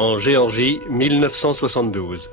en Géorgie, 1972.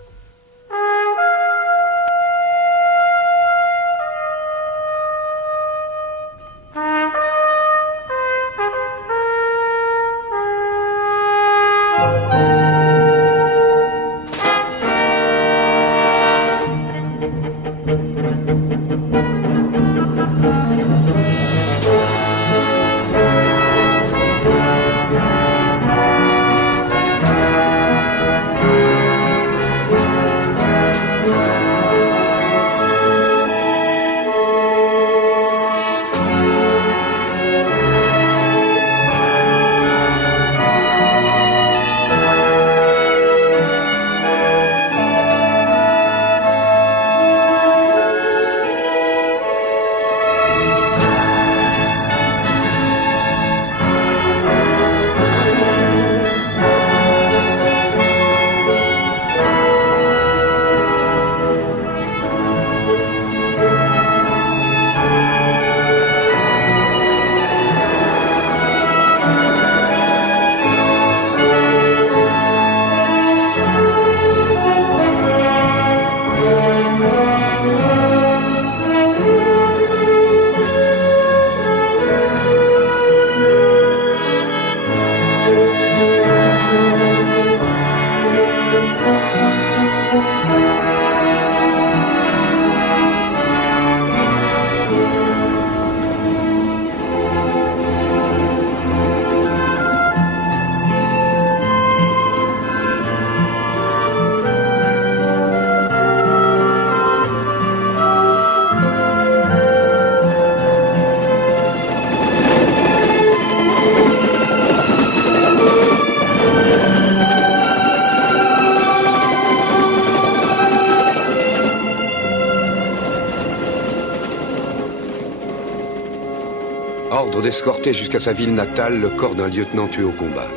Ordre d'escorter jusqu'à sa ville natale le corps d'un lieutenant tué au combat.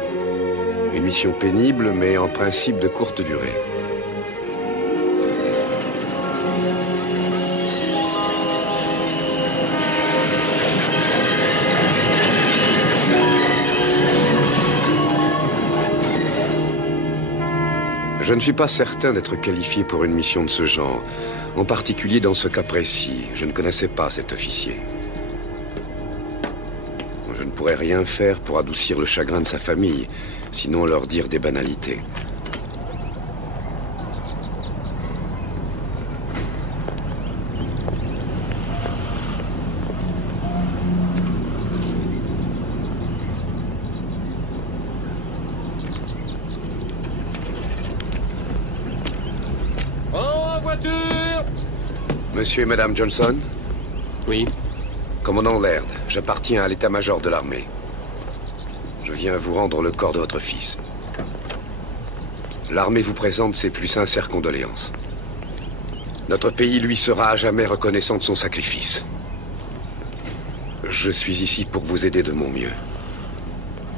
Une mission pénible, mais en principe de courte durée. Je ne suis pas certain d'être qualifié pour une mission de ce genre. En particulier dans ce cas précis. Je ne connaissais pas cet officier. Je ne pourrais rien faire pour adoucir le chagrin de sa famille, sinon leur dire des banalités. En voiture! Monsieur et Madame Johnson? Oui. Commandant Laird, j'appartiens à l'état-major de l'armée. Je viens vous rendre le corps de votre fils. L'armée vous présente ses plus sincères condoléances. Notre pays lui sera à jamais reconnaissant de son sacrifice. Je suis ici pour vous aider de mon mieux.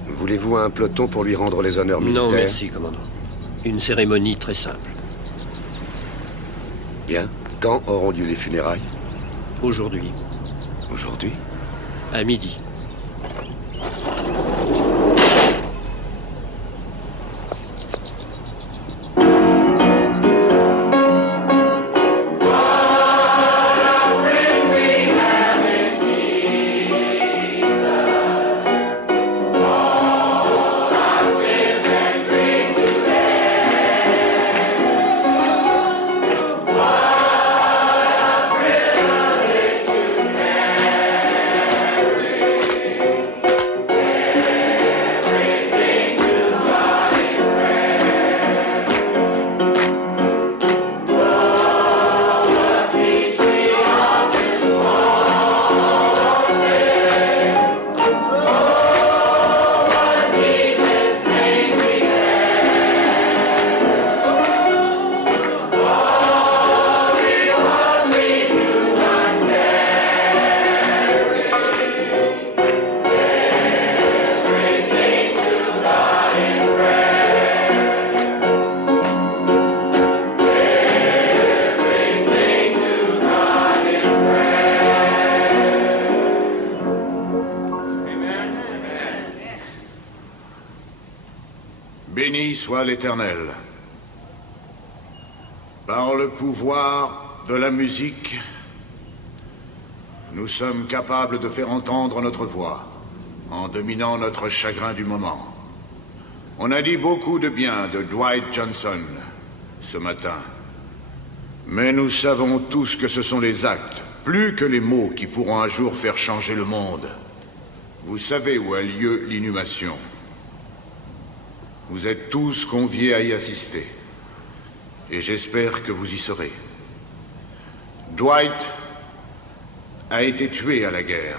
Voulez-vous un peloton pour lui rendre les honneurs militaires? Non, merci, commandant. Une cérémonie très simple. Bien. Quand auront lieu les funérailles? Aujourd'hui. Aujourd'hui? À midi. Béni soit l'Éternel. Par le pouvoir de la musique, nous sommes capables de faire entendre notre voix en dominant notre chagrin du moment. On a dit beaucoup de bien de Dwight Johnson ce matin. Mais nous savons tous que ce sont les actes, plus que les mots, qui pourront un jour faire changer le monde. Vous savez où a lieu l'inhumation. Vous êtes tous conviés à y assister. Et j'espère que vous y serez. Dwight a été tué à la guerre.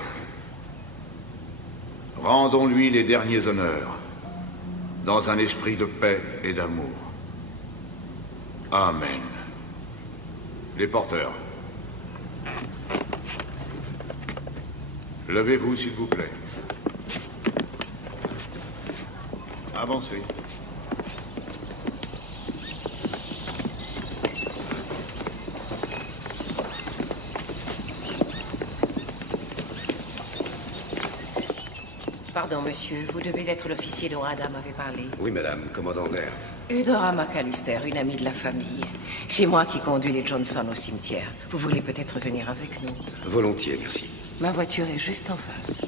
Rendons-lui les derniers honneurs, dans un esprit de paix et d'amour. Amen. Les porteurs. Levez-vous, s'il vous plaît. Avancez. Pardon, monsieur, vous devez être l'officier dont Ada m'avait parlé. Oui, madame, commandant Blair. Eudora McAllister, une amie de la famille. C'est moi qui conduis les Johnson au cimetière. Vous voulez peut-être venir avec nous? Volontiers, merci. Ma voiture est juste en face.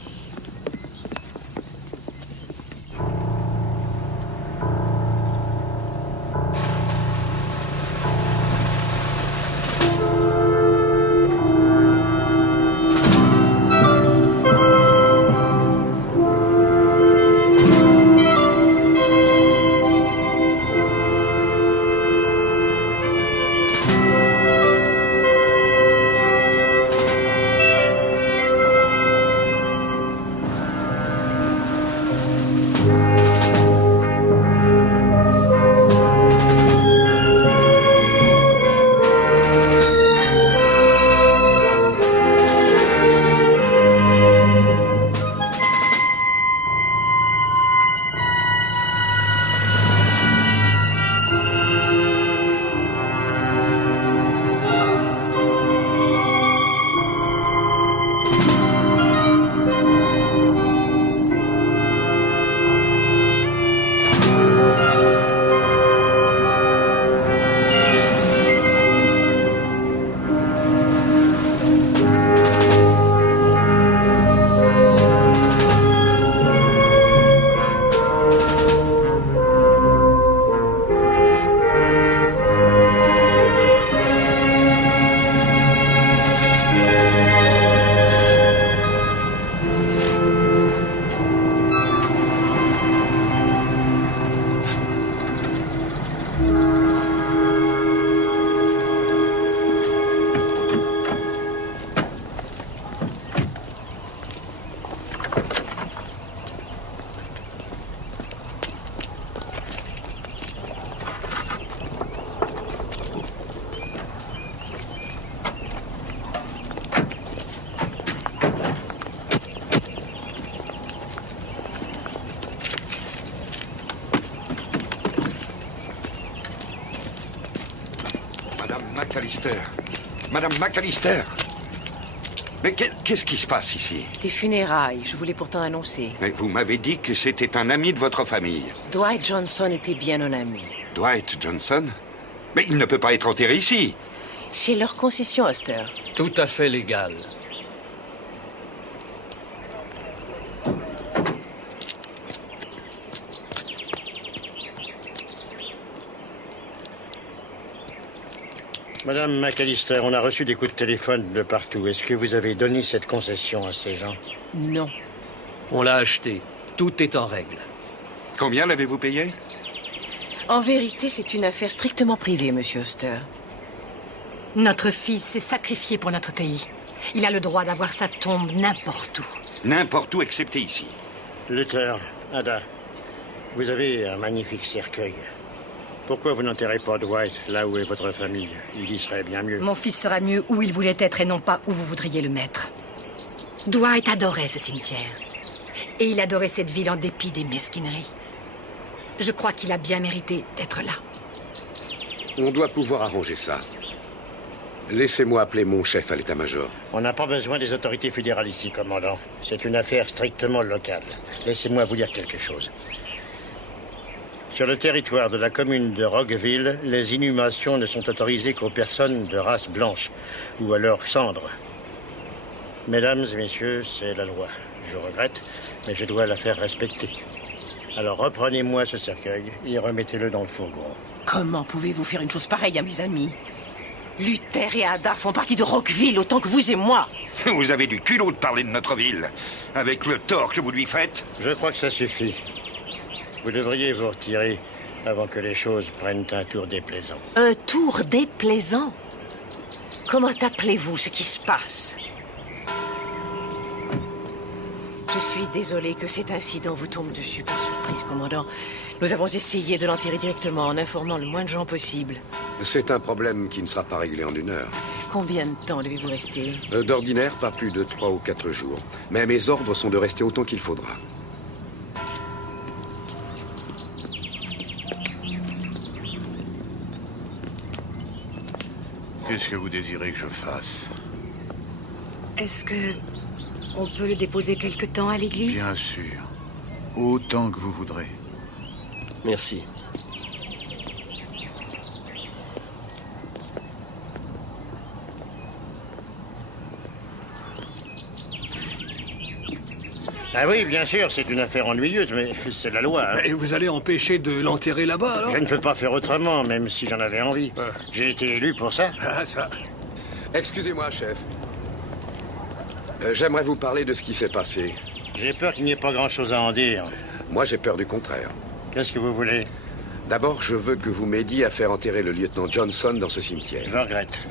McAllister. Madame McAllister. Mais qu'est-ce qui se passe ici? Des funérailles, je voulais pourtant annoncer. Mais vous m'avez dit que c'était un ami de votre famille. Dwight Johnson était bien un ami. Dwight Johnson? Mais il ne peut pas être enterré ici. C'est leur concession, Oster. Tout à fait légal. Madame McAllister, on a reçu des coups de téléphone de partout. Est-ce que vous avez donné cette concession à ces gens? Non. On l'a acheté. Tout est en règle. Combien l'avez-vous payé? En vérité, c'est une affaire strictement privée, monsieur Oster. Notre fils s'est sacrifié pour notre pays. Il a le droit d'avoir sa tombe n'importe où. N'importe où, excepté ici. Luther, Ada, vous avez un magnifique cercueil. Pourquoi vous n'enterrez pas Dwight là où est votre famille? Il y serait bien mieux. Mon fils sera mieux où il voulait être et non pas où vous voudriez le mettre. Dwight adorait ce cimetière. Et il adorait cette ville en dépit des mesquineries. Je crois qu'il a bien mérité d'être là. On doit pouvoir arranger ça. Laissez-moi appeler mon chef à l'état-major. On n'a pas besoin des autorités fédérales ici, commandant. C'est une affaire strictement locale. Laissez-moi vous dire quelque chose. Sur le territoire de la commune de Rockville, les inhumations ne sont autorisées qu'aux personnes de race blanche, ou à leurs cendres. Mesdames et messieurs, c'est la loi. Je regrette, mais je dois la faire respecter. Alors reprenez-moi ce cercueil et remettez-le dans le fourgon. Comment pouvez-vous faire une chose pareille à mes amis? Luther et Ada font partie de Rockville autant que vous et moi. Vous avez du culot de parler de notre ville, avec le tort que vous lui faites. Je crois que ça suffit. Vous devriez vous retirer avant que les choses prennent un tour déplaisant. Un tour déplaisant? Comment appelez-vous ce qui se passe? Je suis désolé que cet incident vous tombe dessus par surprise, commandant. Nous avons essayé de l'enterrer directement en informant le moins de gens possible. C'est un problème qui ne sera pas réglé en 1 heure. Combien de temps devez-vous rester? D'ordinaire, pas plus de 3 ou 4 jours. Mais mes ordres sont de rester autant qu'il faudra. Qu'est-ce que vous désirez que je fasse? Est-ce que on peut le déposer quelque temps à l'église? Bien sûr. Autant que vous voudrez. Merci. Ah oui, bien sûr, c'est une affaire ennuyeuse, mais c'est la loi. Hein. Et vous allez empêcher de l'enterrer là-bas, alors? Je ne peux pas faire autrement, même si j'en avais envie. J'ai été élu pour ça. Ah, ça... Excusez-moi, chef. J'aimerais vous parler de ce qui s'est passé. J'ai peur qu'il n'y ait pas grand-chose à en dire. Moi, j'ai peur du contraire. Qu'est-ce que vous voulez? D'abord, je veux que vous m'aidiez à faire enterrer le lieutenant Johnson dans ce cimetière. Je regrette.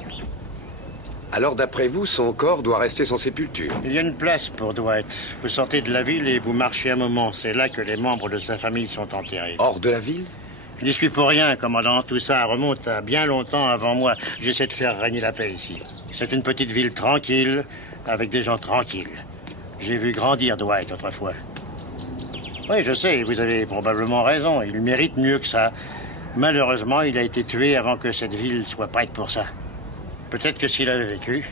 Alors, d'après vous, son corps doit rester sans sépulture? Il y a une place pour Dwight. Vous sortez de la ville et vous marchez un moment. C'est là que les membres de sa famille sont enterrés. Hors de la ville? Je n'y suis pour rien, commandant. Tout ça remonte à bien longtemps avant moi. J'essaie de faire régner la paix ici. C'est une petite ville tranquille, avec des gens tranquilles. J'ai vu grandir Dwight autrefois. Oui, je sais, vous avez probablement raison. Il mérite mieux que ça. Malheureusement, il a été tué avant que cette ville soit prête pour ça. Peut-être que s'il avait vécu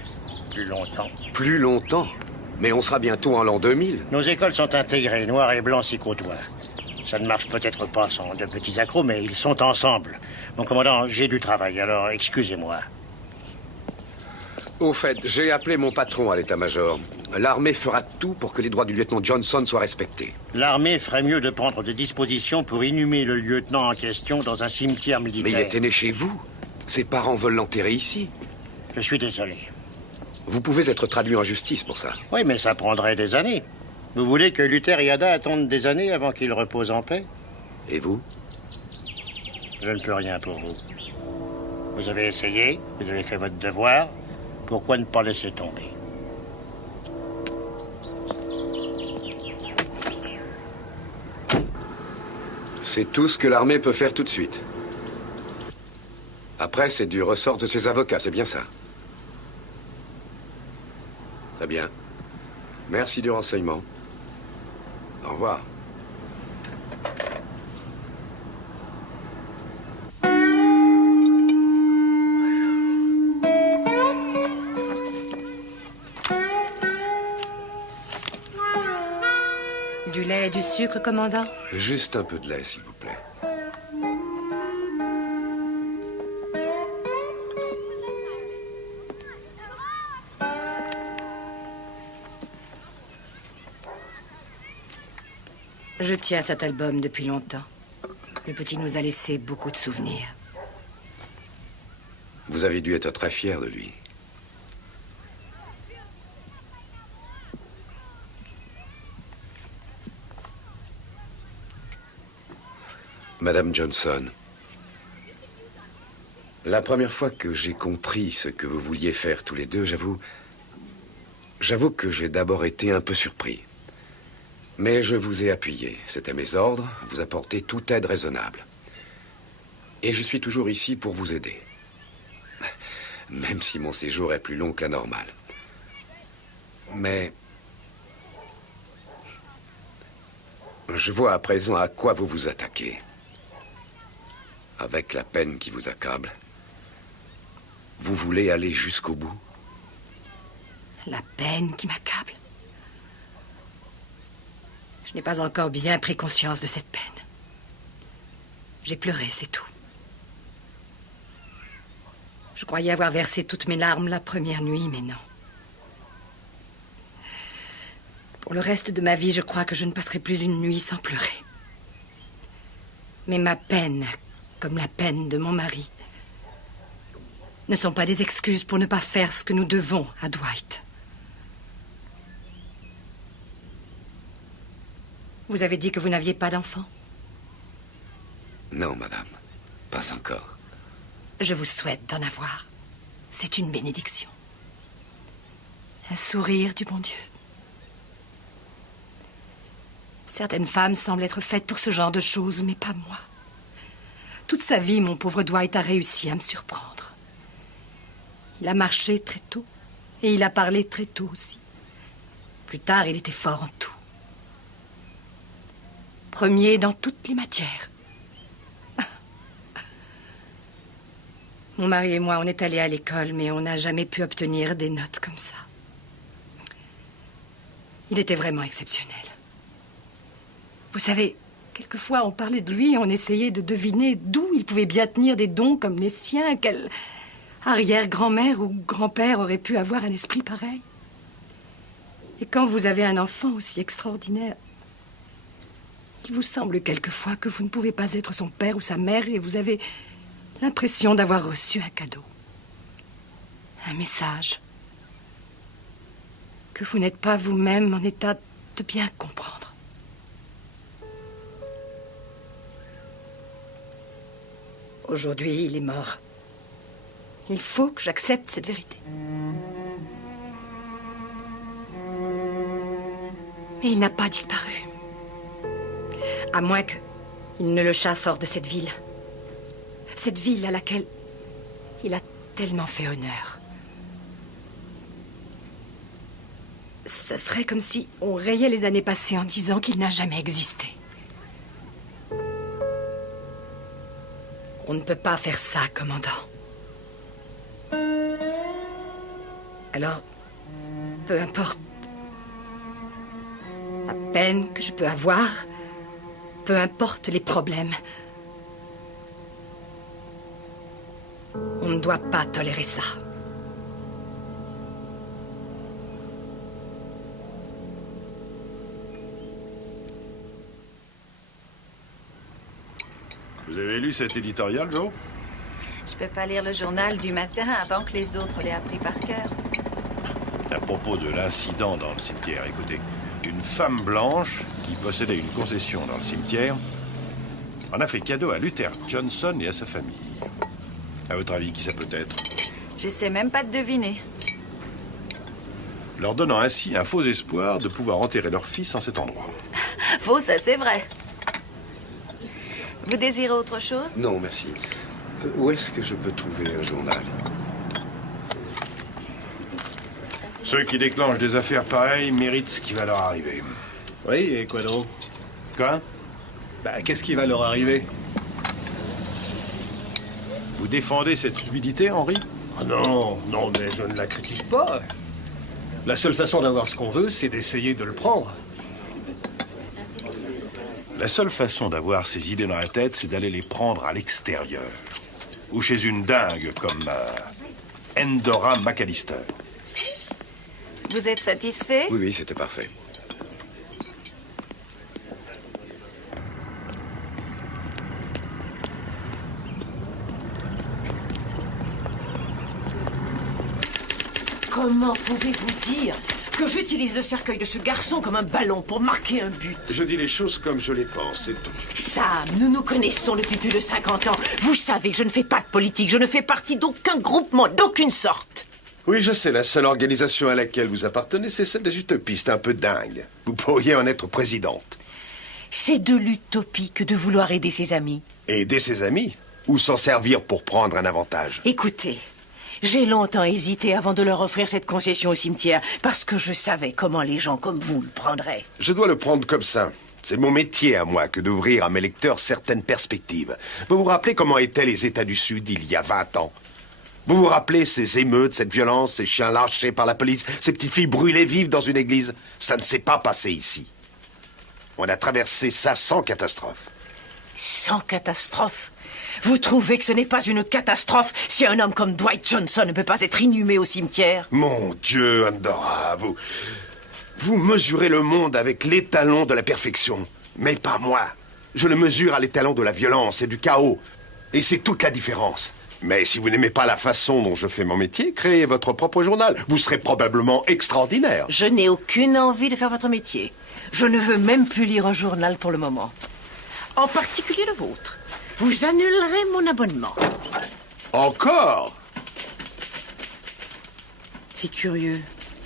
plus longtemps. Plus longtemps? Mais on sera bientôt en l'an 2000. Nos écoles sont intégrées, noir et blanc s'y côtoient. Ça ne marche peut-être pas sans de petits accros, mais ils sont ensemble. Mon commandant, j'ai du travail, alors excusez-moi. Au fait, j'ai appelé mon patron à l'état-major. L'armée fera tout pour que les droits du lieutenant Johnson soient respectés. L'armée ferait mieux de prendre des dispositions pour inhumer le lieutenant en question dans un cimetière militaire. Mais il était né chez vous. Ses parents veulent l'enterrer ici. Je suis désolé. Vous pouvez être traduit en justice pour ça. Oui, mais ça prendrait des années. Vous voulez que Luther et Ada attendent des années avant qu'ils reposent en paix? Et vous? Je ne peux rien pour vous. Vous avez essayé, vous avez fait votre devoir. Pourquoi ne pas laisser tomber? C'est tout ce que l'armée peut faire tout de suite. Après, c'est du ressort de ses avocats, c'est bien ça? Très bien. Merci du renseignement. Au revoir. Du lait et du sucre, commandant? Juste un peu de lait, s'il vous plaît. Je tiens à cet album depuis longtemps. Le petit nous a laissé beaucoup de souvenirs. Vous avez dû être très fier de lui. Madame Johnson, la première fois que j'ai compris ce que vous vouliez faire tous les deux, j'avoue que j'ai d'abord été un peu surpris. Mais je vous ai appuyé. C'était mes ordres, vous apporter toute aide raisonnable. Et je suis toujours ici pour vous aider. Même si mon séjour est plus long que la normale. Mais je vois à présent à quoi vous vous attaquez. Avec la peine qui vous accable, vous voulez aller jusqu'au bout? La peine qui m'accable. Je n'ai pas encore bien pris conscience de cette peine. J'ai pleuré, c'est tout. Je croyais avoir versé toutes mes larmes la première nuit, mais non. Pour le reste de ma vie, je crois que je ne passerai plus une nuit sans pleurer. Mais ma peine, comme la peine de mon mari, ne sont pas des excuses pour ne pas faire ce que nous devons à Dwight. Vous avez dit que vous n'aviez pas d'enfant? Non, madame. Pas encore. Je vous souhaite d'en avoir. C'est une bénédiction. Un sourire du bon Dieu. Certaines femmes semblent être faites pour ce genre de choses, mais pas moi. Toute sa vie, mon pauvre Dwight a réussi à me surprendre. Il a marché très tôt, et il a parlé très tôt aussi. Plus tard, il était fort en tout. Premier dans toutes les matières. Mon mari et moi, on est allés à l'école, mais on n'a jamais pu obtenir des notes comme ça. Il était vraiment exceptionnel. Vous savez, quelquefois, on parlait de lui et on essayait de deviner d'où il pouvait bien tenir des dons comme les siens. Quelle arrière-grand-mère ou grand-père aurait pu avoir un esprit pareil? Et quand vous avez un enfant aussi extraordinaire, il vous semble quelquefois que vous ne pouvez pas être son père ou sa mère et vous avez l'impression d'avoir reçu un cadeau. Un message que vous n'êtes pas vous-même en état de bien comprendre. Aujourd'hui, il est mort. Il faut que j'accepte cette vérité. Mais il n'a pas disparu. À moins qu'il ne le chasse hors de cette ville. Cette ville à laquelle il a tellement fait honneur. Ce serait comme si on rayait les années passées en disant qu'il n'a jamais existé. On ne peut pas faire ça, commandant. Alors, peu importe la peine que je peux avoir, peu importe les problèmes, on ne doit pas tolérer ça. Vous avez lu cet éditorial, Joe? Je peux pas lire le journal du matin avant que les autres l'aient appris par cœur. À propos de l'incident dans le cimetière, écoutez. Une femme blanche qui possédait une concession dans le cimetière en a fait cadeau à Luther Johnson et à sa famille. À votre avis, qui ça peut être? J'essaie même pas de deviner. Leur donnant ainsi un faux espoir de pouvoir enterrer leur fils en cet endroit. Faux, ça c'est vrai. Vous désirez autre chose? Non, merci. Où est-ce que je peux trouver un journal? Ceux qui déclenchent des affaires pareilles méritent ce qui va leur arriver. Oui, et quoi donc? Quoi? Bah, qu'est-ce qui va leur arriver? Vous défendez cette stupidité, Henry? Ah non, non, mais je ne la critique pas. La seule façon d'avoir ce qu'on veut, c'est d'essayer de le prendre. La seule façon d'avoir ces idées dans la tête, c'est d'aller les prendre à l'extérieur. Ou chez une dingue comme Endora McAllister. Vous êtes satisfait? Oui, oui, c'était parfait. Comment pouvez-vous dire que j'utilise le cercueil de ce garçon comme un ballon pour marquer un but? Je dis les choses comme je les pense, c'est tout. Sam, nous nous connaissons depuis plus de 50 ans. Vous savez que je ne fais pas de politique. Je ne fais partie d'aucun groupement, d'aucune sorte. Oui, je sais, la seule organisation à laquelle vous appartenez, c'est celle des utopistes un peu dingues. Vous pourriez en être présidente. C'est de l'utopie que de vouloir aider ses amis. Aider ses amis? Ou s'en servir pour prendre un avantage? Écoutez, j'ai longtemps hésité avant de leur offrir cette concession au cimetière, parce que je savais comment les gens comme vous le prendraient. Je dois le prendre comme ça. C'est mon métier à moi que d'ouvrir à mes lecteurs certaines perspectives. Vous vous rappelez comment étaient les États du Sud il y a 20 ans? Vous vous rappelez ces émeutes, cette violence, ces chiens lâchés par la police, ces petites filles brûlées vives dans une église? Ça ne s'est pas passé ici. On a traversé ça sans catastrophe. sans catastrophe. Vous trouvez que ce n'est pas une catastrophe si un homme comme Dwight Johnson ne peut pas être inhumé au cimetière? Mon Dieu, Andorra, vous mesurez le monde avec l'étalon de la perfection. Mais pas moi. Je le mesure à l'étalon de la violence et du chaos. Et c'est toute la différence. Mais si vous n'aimez pas la façon dont je fais mon métier, créez votre propre journal. Vous serez probablement extraordinaire. Je n'ai aucune envie de faire votre métier. Je ne veux même plus lire un journal pour le moment. En particulier le vôtre. Vous annulerez mon abonnement. Encore? C'est curieux.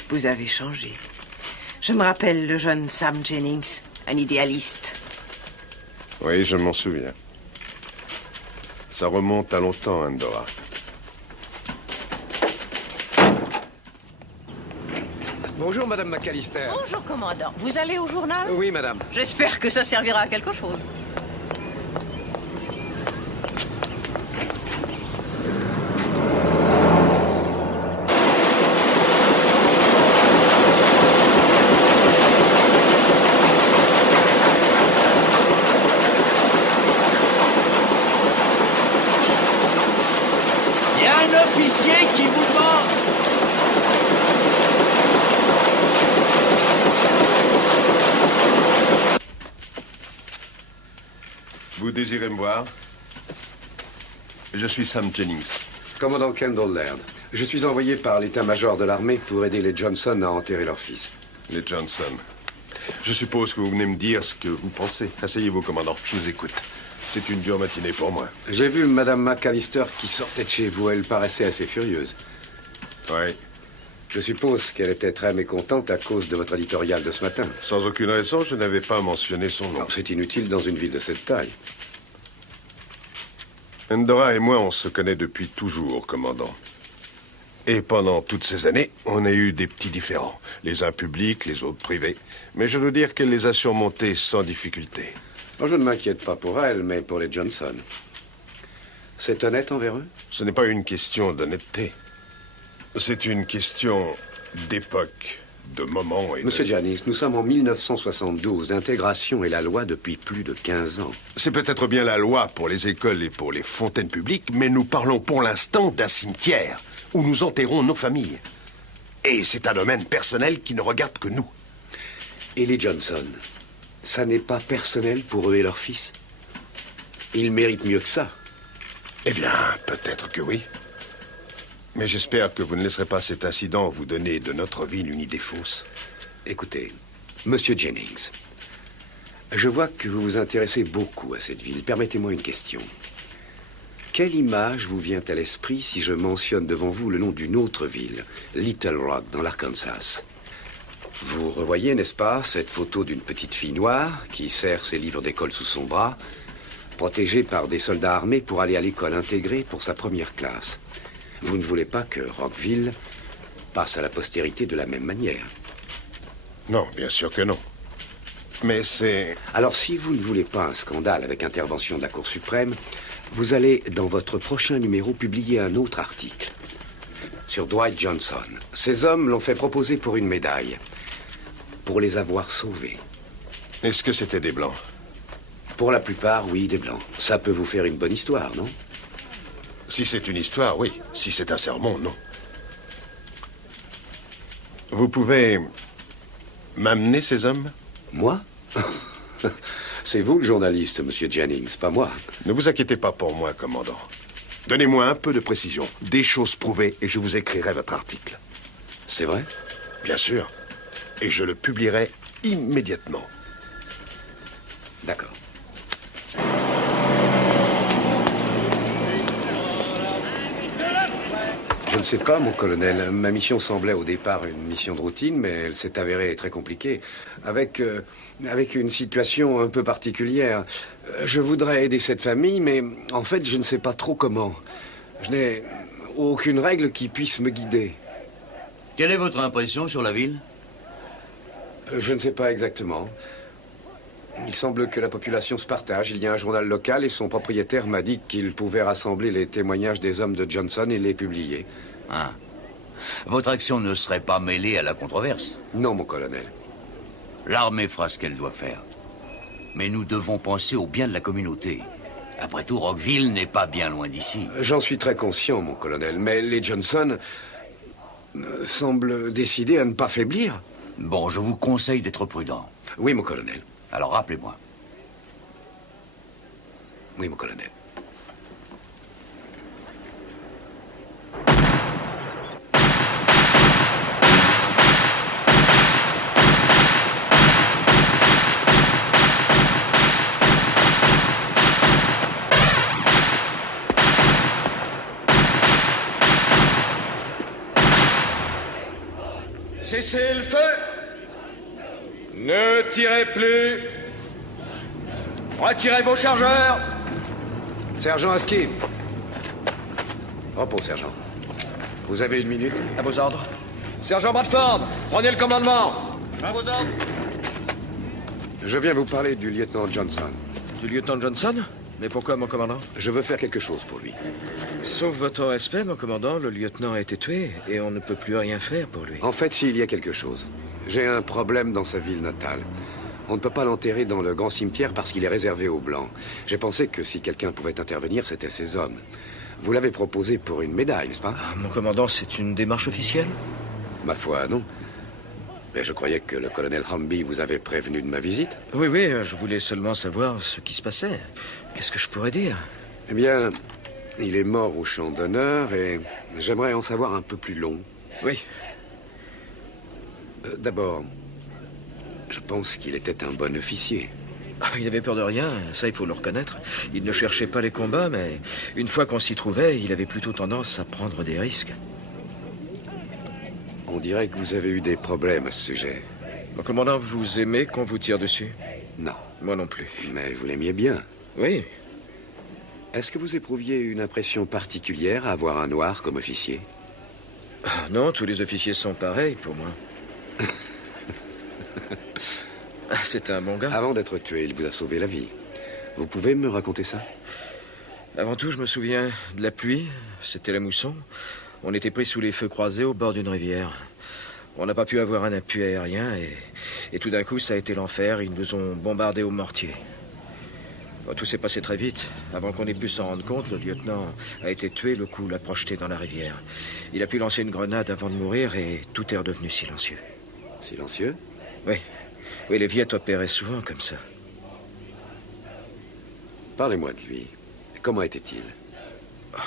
Vous avez changé. Je me rappelle le jeune Sam Jennings, un idéaliste. Oui, je m'en souviens. Ça remonte à longtemps, Andorra. Bonjour, Madame McAllister. Bonjour, commandant. Vous allez au journal? Oui, Madame. J'espère que ça servira à quelque chose. Il y a un officier qui vous demande. Vous désirez me voir? Je suis Sam Jennings. Commandant Kendall Laird. Je suis envoyé par l'état-major de l'armée pour aider les Johnson à enterrer leur fils. Les Johnson. Je suppose que vous venez me dire ce que vous pensez. Asseyez-vous, commandant. Je vous écoute. C'est une dure matinée pour moi. J'ai vu Madame McAllister qui sortait de chez vous. Elle paraissait assez furieuse. Oui. Je suppose qu'elle était très mécontente à cause de votre éditorial de ce matin. Sans aucune raison, je n'avais pas mentionné son nom. C'est inutile dans une ville de cette taille. Andorra et moi, on se connaît depuis toujours, commandant. Et pendant toutes ces années, on a eu des petits différends. Les uns publics, les autres privés. Mais je dois dire qu'elle les a surmontés sans difficulté. Je ne m'inquiète pas pour elle, mais pour les Johnson. C'est honnête envers eux? Ce n'est pas une question d'honnêteté. C'est une question d'époque, de moment et Monsieur Jennings, nous sommes en 1972. L'intégration est la loi depuis plus de 15 ans. C'est peut-être bien la loi pour les écoles et pour les fontaines publiques, mais nous parlons pour l'instant d'un cimetière où nous enterrons nos familles. Et c'est un domaine personnel qui ne regarde que nous. Et les Johnson, ça n'est pas personnel pour eux et leur fils? Ils méritent mieux que ça. Eh bien, peut-être que oui. Mais j'espère que vous ne laisserez pas cet incident vous donner de notre ville une idée fausse. Écoutez, Monsieur Jennings, je vois que vous vous intéressez beaucoup à cette ville. Permettez-moi une question. Quelle image vous vient à l'esprit si je mentionne devant vous le nom d'une autre ville, Little Rock, dans l'Arkansas? Vous revoyez, n'est-ce pas, cette photo d'une petite fille noire qui serre ses livres d'école sous son bras, protégée par des soldats armés pour aller à l'école intégrée pour sa première classe. Vous ne voulez pas que Rockville passe à la postérité de la même manière? Non, bien sûr que non. Mais c'est... Alors, si vous ne voulez pas un scandale avec intervention de la Cour suprême, vous allez, dans votre prochain numéro, publier un autre article sur Dwight Johnson. Ces hommes l'ont fait proposer pour une médaille, pour les avoir sauvés. Est-ce que c'était des Blancs? Pour la plupart, oui, des Blancs. Ça peut vous faire une bonne histoire, non? Si c'est une histoire, oui. Si c'est un sermon, non. Vous pouvez m'amener ces hommes? Moi? C'est vous le journaliste, Monsieur Jennings, pas moi. Ne vous inquiétez pas pour moi, commandant. Donnez-moi un peu de précision, des choses prouvées, et je vous écrirai votre article. C'est vrai? Bien sûr. Et je le publierai immédiatement. D'accord. Je ne sais pas, mon colonel. Ma mission semblait au départ une mission de routine, mais elle s'est avérée très compliquée. Avec une situation un peu particulière. Je voudrais aider cette famille, mais en fait, je ne sais pas trop comment. Je n'ai aucune règle qui puisse me guider. Quelle est votre impression sur la ville? Je ne sais pas exactement. Il semble que la population se partage. Il y a un journal local et son propriétaire m'a dit qu'il pouvait rassembler les témoignages des hommes de Johnson et les publier. Ah. Votre action ne serait pas mêlée à la controverse? Non, mon colonel. L'armée fera ce qu'elle doit faire. Mais nous devons penser au bien de la communauté. Après tout, Rockville n'est pas bien loin d'ici. J'en suis très conscient, mon colonel, mais les Johnson semblent décidés à ne pas faiblir. Bon, je vous conseille d'être prudent. Oui, mon colonel. Alors rappelez-moi. Oui, mon colonel. Cessez le feu! Ne tirez plus! Retirez vos chargeurs! Sergent Askin. Repos, sergent. Vous avez 1 minute. À vos ordres. Sergent Bradford, prenez le commandement. À vos ordres. Je viens vous parler du lieutenant Johnson. Du lieutenant Johnson? Mais pourquoi, mon commandant? Je veux faire quelque chose pour lui. Sauf votre respect, mon commandant, le lieutenant a été tué et on ne peut plus rien faire pour lui. En fait, s'il y a quelque chose. J'ai un problème dans sa ville natale. On ne peut pas l'enterrer dans le grand cimetière parce qu'il est réservé aux Blancs. J'ai pensé que si quelqu'un pouvait intervenir, c'était ces hommes. Vous l'avez proposé pour une médaille, n'est-ce pas? Mon commandant, c'est une démarche officielle? Ma foi, non. Mais je croyais que le colonel Hamby vous avait prévenu de ma visite. Oui, oui, je voulais seulement savoir ce qui se passait. Qu'est-ce que je pourrais dire? Eh bien, il est mort au champ d'honneur et j'aimerais en savoir un peu plus long. Oui. D'abord, je pense qu'il était un bon officier. Il n'avait peur de rien, ça il faut le reconnaître. Il ne cherchait pas les combats, mais une fois qu'on s'y trouvait, il avait plutôt tendance à prendre des risques. On dirait que vous avez eu des problèmes à ce sujet. Mon commandant, vous aimez qu'on vous tire dessus? Non. Moi non plus. Mais vous l'aimiez bien. Oui. Est-ce que vous éprouviez une impression particulière à avoir un noir comme officier? Non, tous les officiers sont pareils pour moi. C'est un bon gars. Avant d'être tué, il vous a sauvé la vie. Vous pouvez me raconter ça? Avant tout, je me souviens de la pluie. C'était la mousson. On était pris sous les feux croisés au bord d'une rivière. On n'a pas pu avoir un appui aérien et tout d'un coup, ça a été l'enfer. Ils nous ont bombardés au mortier. Bon, tout s'est passé très vite. Avant qu'on ait pu s'en rendre compte, le lieutenant a été tué. Le coup l'a projeté dans la rivière. Il a pu lancer une grenade avant de mourir et tout est redevenu silencieux. Silencieux? Oui. Oui, les Viettes opéraient souvent comme ça. Parlez-moi de lui. Comment était-il?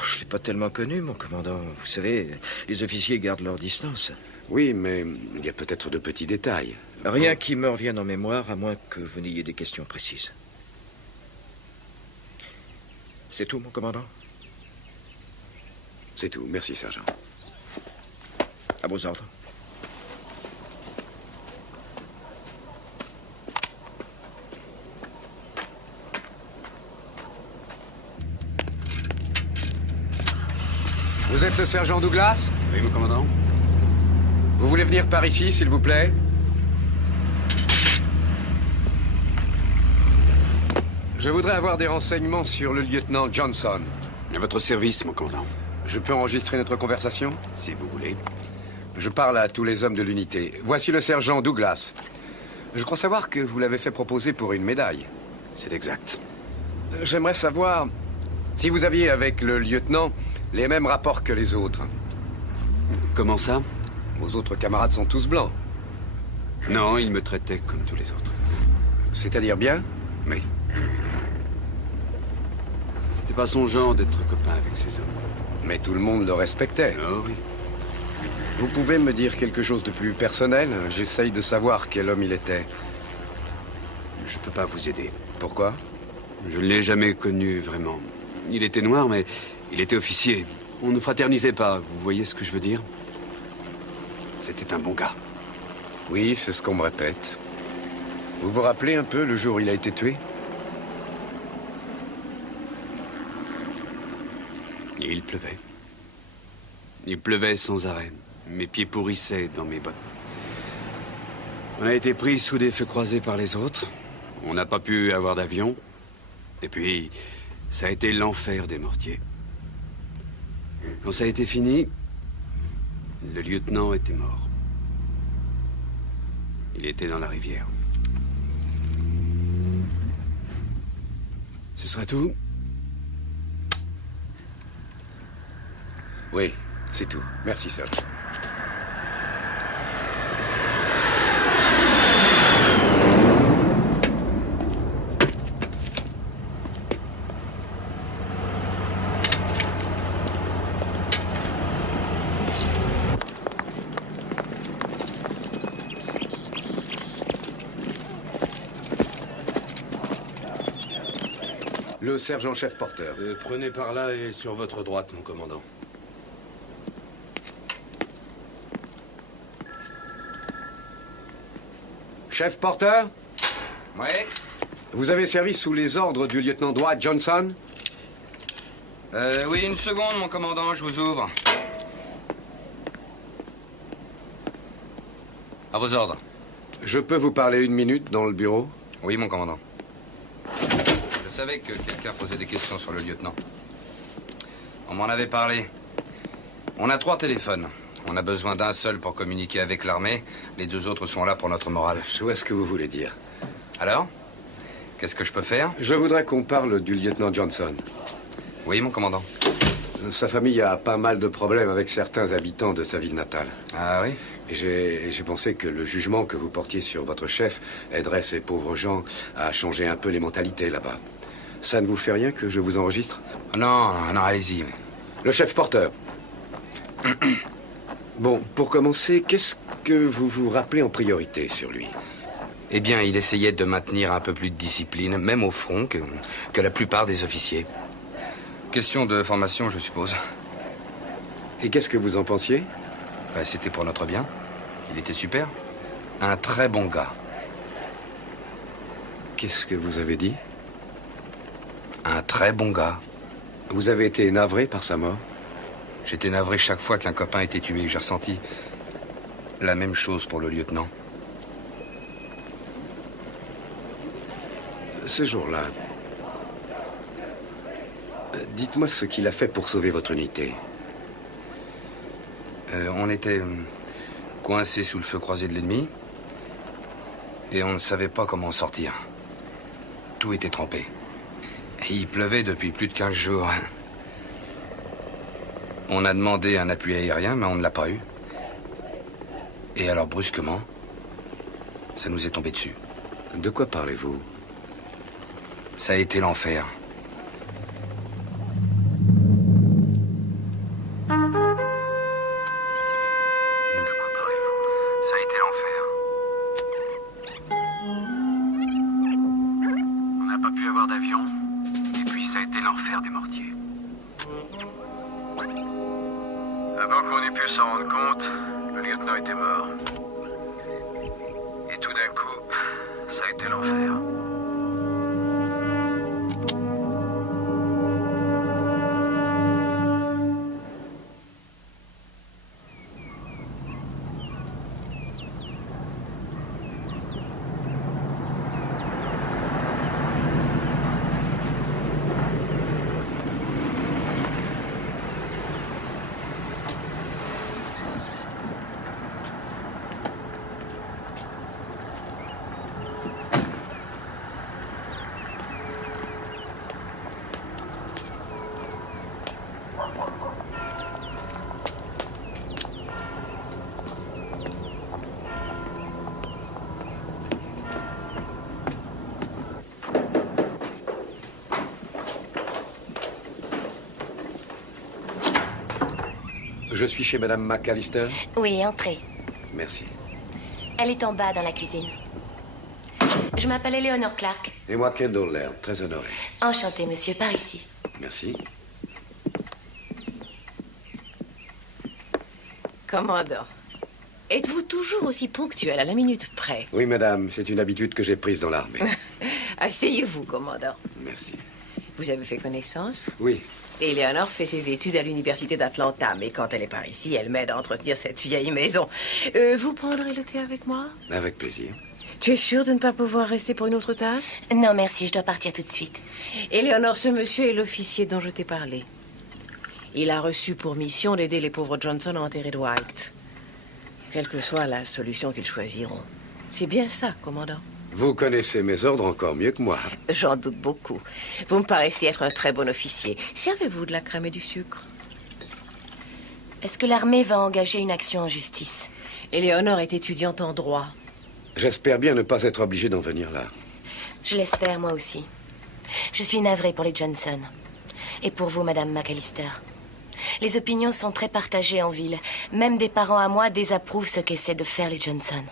Je ne l'ai pas tellement connu, mon commandant. Vous savez, les officiers gardent leur distance. Oui, mais il y a peut-être de petits détails. Rien qui me revienne en mémoire, à moins que vous n'ayez des questions précises. C'est tout, mon commandant? C'est tout. Merci, sergent. À vos ordres. Vous êtes le sergent Douglas? Oui, mon commandant. Vous voulez venir par ici, s'il vous plaît? Je voudrais avoir des renseignements sur le lieutenant Johnson. À votre service, mon commandant. Je peux enregistrer notre conversation? Si vous voulez. Je parle à tous les hommes de l'unité. Voici le sergent Douglas. Je crois savoir que vous l'avez fait proposer pour une médaille. C'est exact. J'aimerais savoir si vous aviez avec le lieutenant les mêmes rapports que les autres. Comment ça? Vos autres camarades sont tous blancs. Non, il me traitait comme tous les autres. C'est-à-dire bien? Oui. C'était pas son genre d'être copain avec ces hommes. Mais tout le monde le respectait. Oh oui. Vous pouvez me dire quelque chose de plus personnel? J'essaye de savoir quel homme il était. Je peux pas vous aider. Pourquoi? Je ne l'ai jamais connu, vraiment. Il était noir, mais il était officier. On ne fraternisait pas, vous voyez ce que je veux dire? C'était un bon gars. Oui, c'est ce qu'on me répète. Vous vous rappelez un peu le jour où il a été tué? Et il pleuvait. Il pleuvait sans arrêt. Mes pieds pourrissaient dans mes bottes. On a été pris sous des feux croisés par les autres. On n'a pas pu avoir d'avion. Et puis, ça a été l'enfer des mortiers. Quand ça a été fini, le lieutenant était mort. Il était dans la rivière. Ce sera tout. Oui, c'est tout. Merci, sir. Le sergent-chef Porter. Prenez par là et sur votre droite, mon commandant. Chef Porter? Oui? Vous avez servi sous les ordres du lieutenant Dwight Johnson? Oui, une seconde, mon commandant, je vous ouvre. À vos ordres. Je peux vous parler une minute dans le bureau? Oui, mon commandant. Je savais que quelqu'un posait des questions sur le lieutenant. On m'en avait parlé. On a 3 téléphones. On a besoin d'un seul pour communiquer avec l'armée. Les 2 autres sont là pour notre morale. Je vois ce que vous voulez dire. Alors? Qu'est-ce que je peux faire? Je voudrais qu'on parle du lieutenant Johnson. Oui, mon commandant. Sa famille a pas mal de problèmes avec certains habitants de sa ville natale. Ah oui? J'ai pensé que le jugement que vous portiez sur votre chef aiderait ces pauvres gens à changer un peu les mentalités là-bas. Ça ne vous fait rien que je vous enregistre? Non, non, allez-y. Le chef Porter. Bon, pour commencer, qu'est-ce que vous vous rappelez en priorité sur lui? Eh bien, il essayait de maintenir un peu plus de discipline, même au front, que la plupart des officiers. Question de formation, je suppose. Et qu'est-ce que vous en pensiez? Ben, c'était pour notre bien. Il était super. Un très bon gars. Qu'est-ce que vous avez dit? Un très bon gars. Vous avez été navré par sa mort? J'étais navré chaque fois qu'un copain était tué. J'ai ressenti la même chose pour le lieutenant. Ce jour-là, dites-moi ce qu'il a fait pour sauver votre unité. On était coincés sous le feu croisé de l'ennemi et on ne savait pas comment en sortir. Tout était trempé. Et il pleuvait depuis plus de 15 jours. On a demandé un appui aérien, mais on ne l'a pas eu. Et alors, brusquement, ça nous est tombé dessus. De quoi parlez-vous? Ça a été l'enfer. L'enfer des mortiers. Avant qu'on ait pu s'en rendre compte, le lieutenant était mort. Et tout d'un coup, ça a été l'enfer. Je suis chez Madame McAllister? Oui, entrez. Merci. Elle est en bas dans la cuisine. Je m'appelle Eleanor Clark. Et moi, Kendall Laird, très honoré. Enchanté, monsieur, par ici. Merci. Commandant, êtes-vous toujours aussi ponctuel à la minute près? Oui, madame, c'est une habitude que j'ai prise dans l'armée. Asseyez-vous, commandant. Merci. Vous avez fait connaissance? Oui. Eleanor fait ses études à l'université d'Atlanta, mais quand elle est par ici, elle m'aide à entretenir cette vieille maison. Vous prendrez le thé avec moi? Avec plaisir. Tu es sûre de ne pas pouvoir rester pour une autre tasse? Non, merci, je dois partir tout de suite. Eleanor, ce monsieur est l'officier dont je t'ai parlé. Il a reçu pour mission d'aider les pauvres Johnson à enterrer Dwight. Quelle que soit la solution qu'ils choisiront. C'est bien ça, commandant. Vous connaissez mes ordres encore mieux que moi. J'en doute beaucoup. Vous me paraissez être un très bon officier. Servez-vous de la crème et du sucre? Est-ce que l'armée va engager une action en justice? Éléonore est étudiante en droit. J'espère bien ne pas être obligé d'en venir là. Je l'espère, moi aussi. Je suis navrée pour les Johnson. Et pour vous, Madame McAllister. Les opinions sont très partagées en ville. Même des parents à moi désapprouvent ce qu'essaient de faire les Johnson.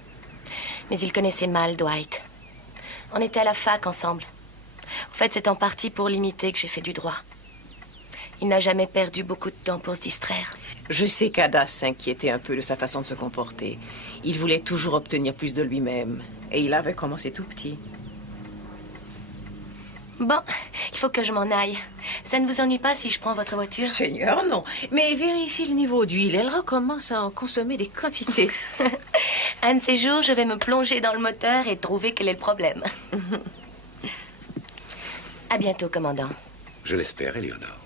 Mais ils connaissaient mal Dwight. On était à la fac ensemble. En fait, c'est en partie pour l'imiter que j'ai fait du droit. Il n'a jamais perdu beaucoup de temps pour se distraire. Je sais qu'Ada s'inquiétait un peu de sa façon de se comporter. Il voulait toujours obtenir plus de lui-même. Et il avait commencé tout petit. Bon, il faut que je m'en aille. Ça ne vous ennuie pas si je prends votre voiture? Seigneur, non. Mais vérifie le niveau d'huile. Elle recommence à en consommer des quantités. Un de ces jours, je vais me plonger dans le moteur et trouver quel est le problème. À bientôt, commandant. Je l'espère, Éléonore.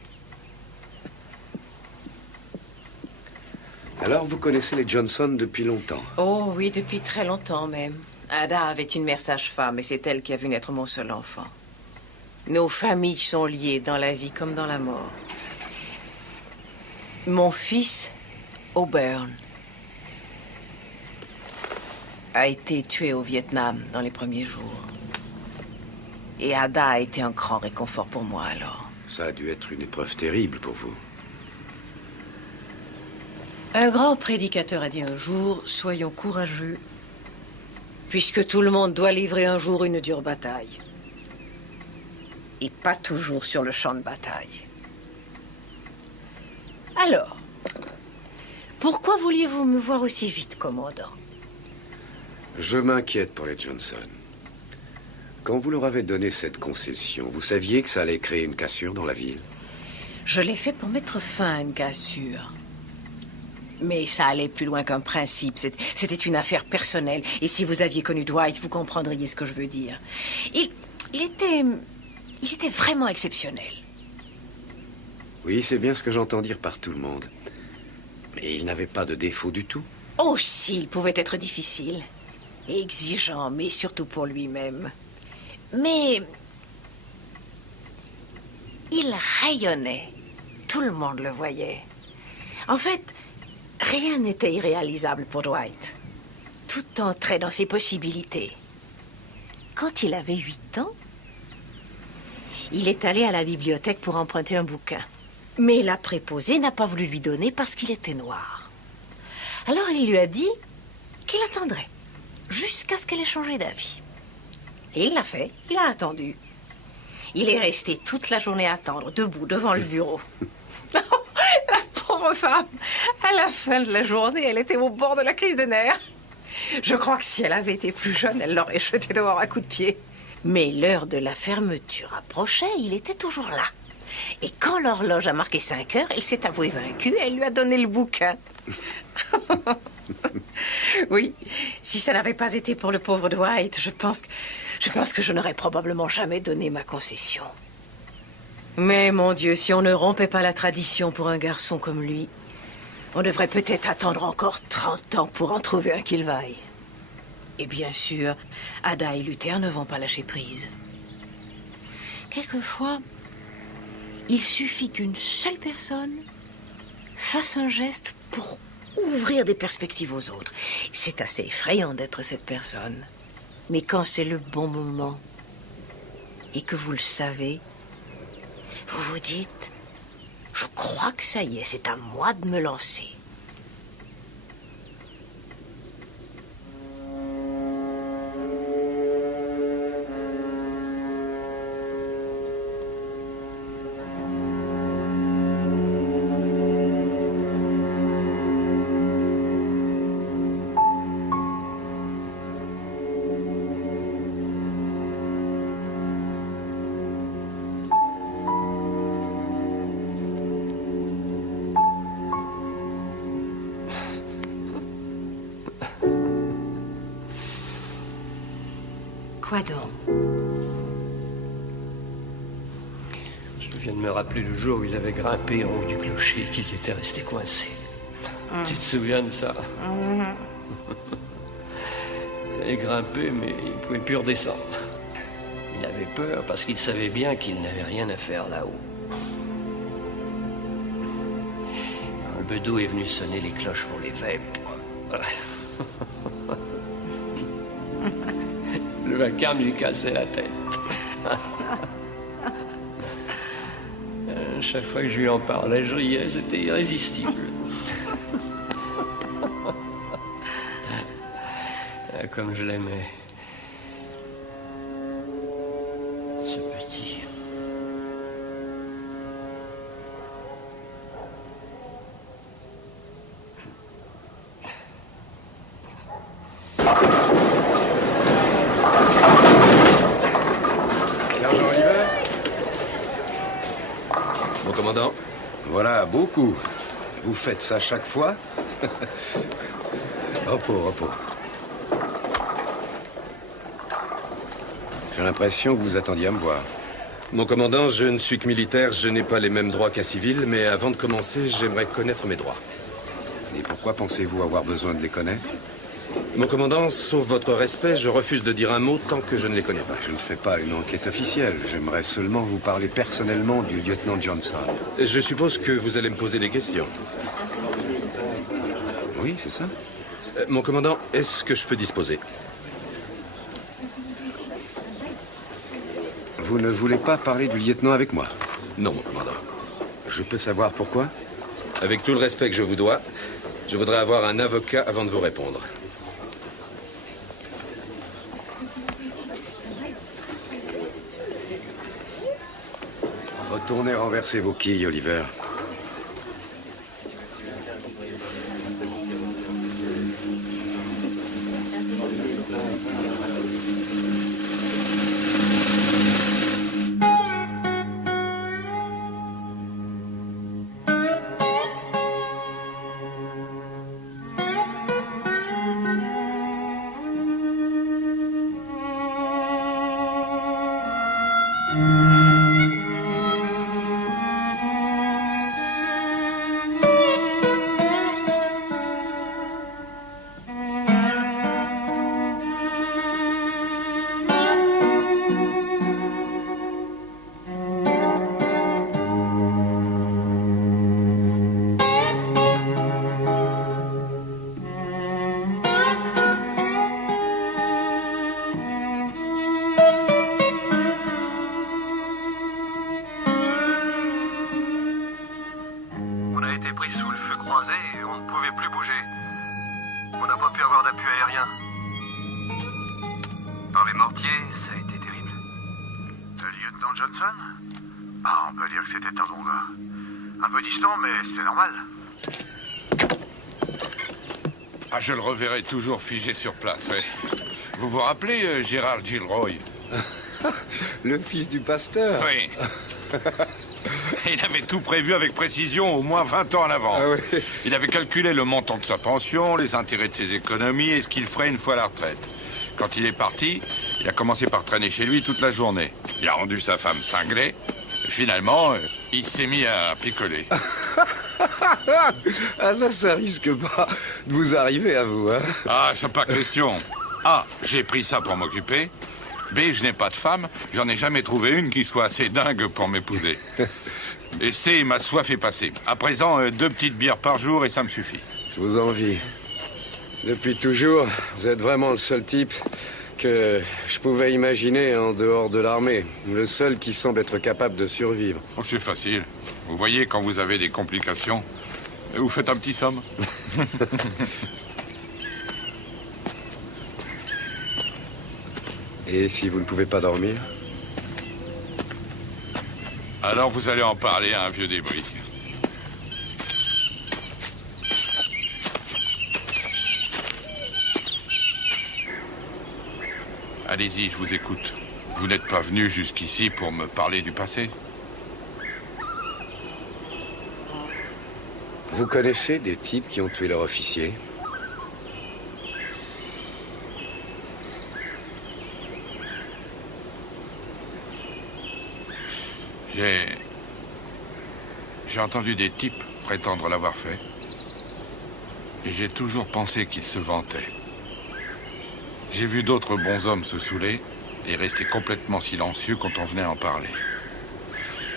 Alors, vous connaissez les Johnson depuis longtemps? Oh oui, depuis très longtemps même. Ada avait une mère sage-femme et c'est elle qui a vu naître mon seul enfant. Nos familles sont liées dans la vie comme dans la mort. Mon fils, Auburn, a été tué au Vietnam dans les premiers jours. Et Ada a été un grand réconfort pour moi alors. Ça a dû être une épreuve terrible pour vous. Un grand prédicateur a dit un jour, soyons courageux, puisque tout le monde doit livrer un jour une dure bataille. Et pas toujours sur le champ de bataille. Alors, pourquoi vouliez-vous me voir aussi vite, commandant? Je m'inquiète pour les Johnson. Quand vous leur avez donné cette concession, vous saviez que ça allait créer une cassure dans la ville? Je l'ai fait pour mettre fin à une cassure. Mais ça allait plus loin qu'un principe. C'était une affaire personnelle. Et si vous aviez connu Dwight, vous comprendriez ce que je veux dire. Il était vraiment exceptionnel. Oui, c'est bien ce que j'entends dire par tout le monde. Mais il n'avait pas de défaut du tout. Oh, si, il pouvait être difficile. Et exigeant, mais surtout pour lui-même. Mais il rayonnait. Tout le monde le voyait. En fait, rien n'était irréalisable pour Dwight. Tout entrait dans ses possibilités. Quand il avait 8 ans, il est allé à la bibliothèque pour emprunter un bouquin. Mais la préposée n'a pas voulu lui donner parce qu'il était noir. Alors il lui a dit qu'il attendrait, jusqu'à ce qu'elle ait changé d'avis. Et il l'a fait, il a attendu. Il est resté toute la journée à attendre, debout, devant le bureau. La pauvre femme, à la fin de la journée, elle était au bord de la crise de nerfs. Je crois que si elle avait été plus jeune, elle l'aurait jeté dehors à coups de pied. Mais l'heure de la fermeture approchait, il était toujours là. Et quand l'horloge a marqué 5 heures, elle s'est avouée vaincue et elle lui a donné le bouquin. Oui, si ça n'avait pas été pour le pauvre Dwight, je pense que je n'aurais probablement jamais donné ma concession. Mais mon Dieu, si on ne rompait pas la tradition pour un garçon comme lui, on devrait peut-être attendre encore 30 ans pour en trouver un qu'il vaille. Et bien sûr, Ada et Luther ne vont pas lâcher prise. Quelquefois, il suffit qu'une seule personne fasse un geste pour ouvrir des perspectives aux autres. C'est assez effrayant d'être cette personne. Mais quand c'est le bon moment et que vous le savez, vous vous dites, je crois que ça y est, c'est à moi de me lancer. Quoi donc? Je viens de me rappeler le jour où il avait grimpé en haut du clocher et qu'il était resté coincé. Tu te souviens de ça? Il avait grimpé, mais il ne pouvait plus redescendre. Il avait peur parce qu'il savait bien qu'il n'avait rien à faire là-haut. Le Bedeau est venu sonner les cloches pour les vêpres. Le vacarme lui cassait la tête. Chaque fois que je lui en parlais, je riais, c'était irrésistible. Comme je l'aimais. Ce petit. Sergent Oliver? Mon commandant? Voilà, beaucoup. Vous faites ça chaque fois? Repos, repos. J'ai l'impression que vous attendiez à me voir. Mon commandant, je ne suis que militaire, je n'ai pas les mêmes droits qu'un civil, mais avant de commencer, j'aimerais connaître mes droits. Et pourquoi pensez-vous avoir besoin de les connaître? Mon commandant, sauf votre respect, je refuse de dire un mot tant que je ne les connais pas. Je ne fais pas une enquête officielle. J'aimerais seulement vous parler personnellement du lieutenant Johnson. Je suppose que vous allez me poser des questions. Oui, c'est ça. Mon commandant, est-ce que je peux disposer? Vous ne voulez pas parler du lieutenant avec moi? Non, mon commandant. Je peux savoir pourquoi? Avec tout le respect que je vous dois, je voudrais avoir un avocat avant de vous répondre. Retournez renverser vos quilles, Oliver. Je le reverrai toujours figé sur place. Ouais. Vous vous rappelez Gérard Gilroy? Le fils du pasteur? Oui. Il avait tout prévu avec précision, au moins 20 ans en avant. Ah oui. Il avait calculé le montant de sa pension, les intérêts de ses économies et ce qu'il ferait une fois à la retraite. Quand il est parti, il a commencé par traîner chez lui toute la journée. Il a rendu sa femme cinglée. Et finalement, il s'est mis à picoler. Ah, ça risque pas de vous arriver à vous, hein? Ah, c'est pas question. A, j'ai pris ça pour m'occuper. B, je n'ai pas de femme. J'en ai jamais trouvé une qui soit assez dingue pour m'épouser. Et C, ma soif est passée. À présent, 2 petites bières par jour et ça me suffit. Je vous envie. Depuis toujours, vous êtes vraiment le seul type que je pouvais imaginer en dehors de l'armée. Le seul qui semble être capable de survivre. Oh, c'est facile. Vous voyez, quand vous avez des complications, vous faites un petit somme. Et si vous ne pouvez pas dormir? Alors vous allez en parler à un vieux débris. Allez-y, je vous écoute. Vous n'êtes pas venu jusqu'ici pour me parler du passé? Vous connaissez des types qui ont tué leur officier? J'ai entendu des types prétendre l'avoir fait. Et j'ai toujours pensé qu'ils se vantaient. J'ai vu d'autres bons hommes se saouler et rester complètement silencieux quand on venait en parler.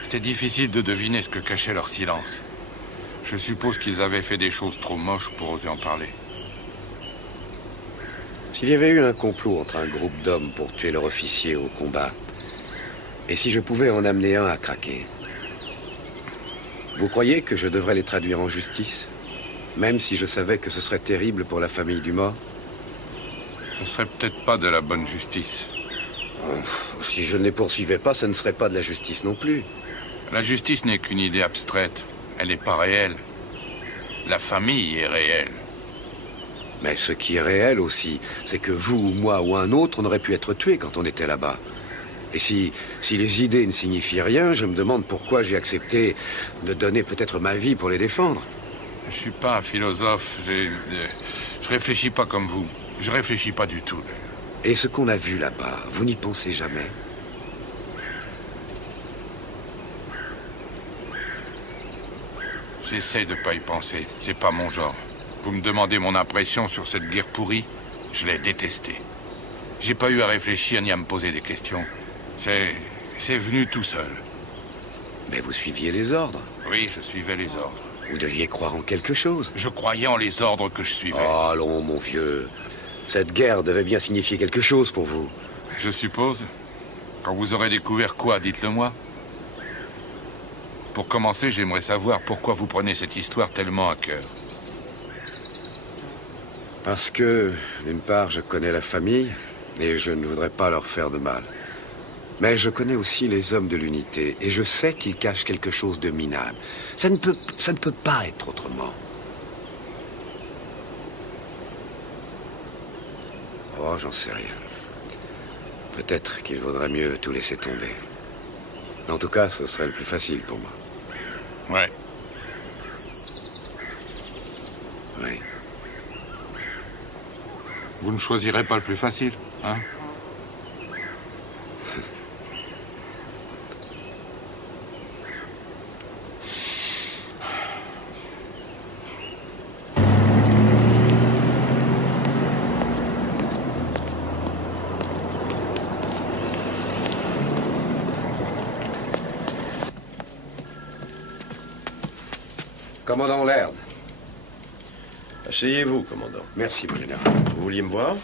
C'était difficile de deviner ce que cachait leur silence. Je suppose qu'ils avaient fait des choses trop moches pour oser en parler. S'il y avait eu un complot entre un groupe d'hommes pour tuer leur officier au combat, et si je pouvais en amener un à craquer, vous croyez que je devrais les traduire en justice, même si je savais que ce serait terrible pour la famille du mort? Ce serait peut-être pas de la bonne justice. Si je ne les poursuivais pas, ce ne serait pas de la justice non plus. La justice n'est qu'une idée abstraite. Elle n'est pas réelle. La famille est réelle. Mais ce qui est réel aussi, c'est que vous ou moi ou un autre, on aurait pu être tués quand on était là-bas. Et si les idées ne signifient rien, je me demande pourquoi j'ai accepté de donner peut-être ma vie pour les défendre. Je suis pas un philosophe. Je réfléchis pas comme vous. Je réfléchis pas du tout. Et ce qu'on a vu là-bas, vous n'y pensez jamais? J'essaie de pas y penser. C'est pas mon genre. Vous me demandez mon impression sur cette guerre pourrie? Je l'ai détestée. J'ai pas eu à réfléchir ni à me poser des questions. C'est venu tout seul. Mais vous suiviez les ordres? Oui, je suivais les ordres. Vous deviez croire en quelque chose. Je croyais en les ordres que je suivais. Oh, allons, mon vieux. Cette guerre devait bien signifier quelque chose pour vous. Je suppose. Quand vous aurez découvert quoi, dites-le moi. Pour commencer, j'aimerais savoir pourquoi vous prenez cette histoire tellement à cœur. Parce que, d'une part, je connais la famille, et je ne voudrais pas leur faire de mal. Mais je connais aussi les hommes de l'unité, et je sais qu'ils cachent quelque chose de minable. Ça ne peut pas être autrement. Oh, j'en sais rien. Peut-être qu'il vaudrait mieux tout laisser tomber. En tout cas, ce serait le plus facile pour moi. Ouais. Oui. Vous ne choisirez pas le plus facile, hein? Commandant Laird. Asseyez-vous, commandant. Merci, mon général. Vous vouliez me voir?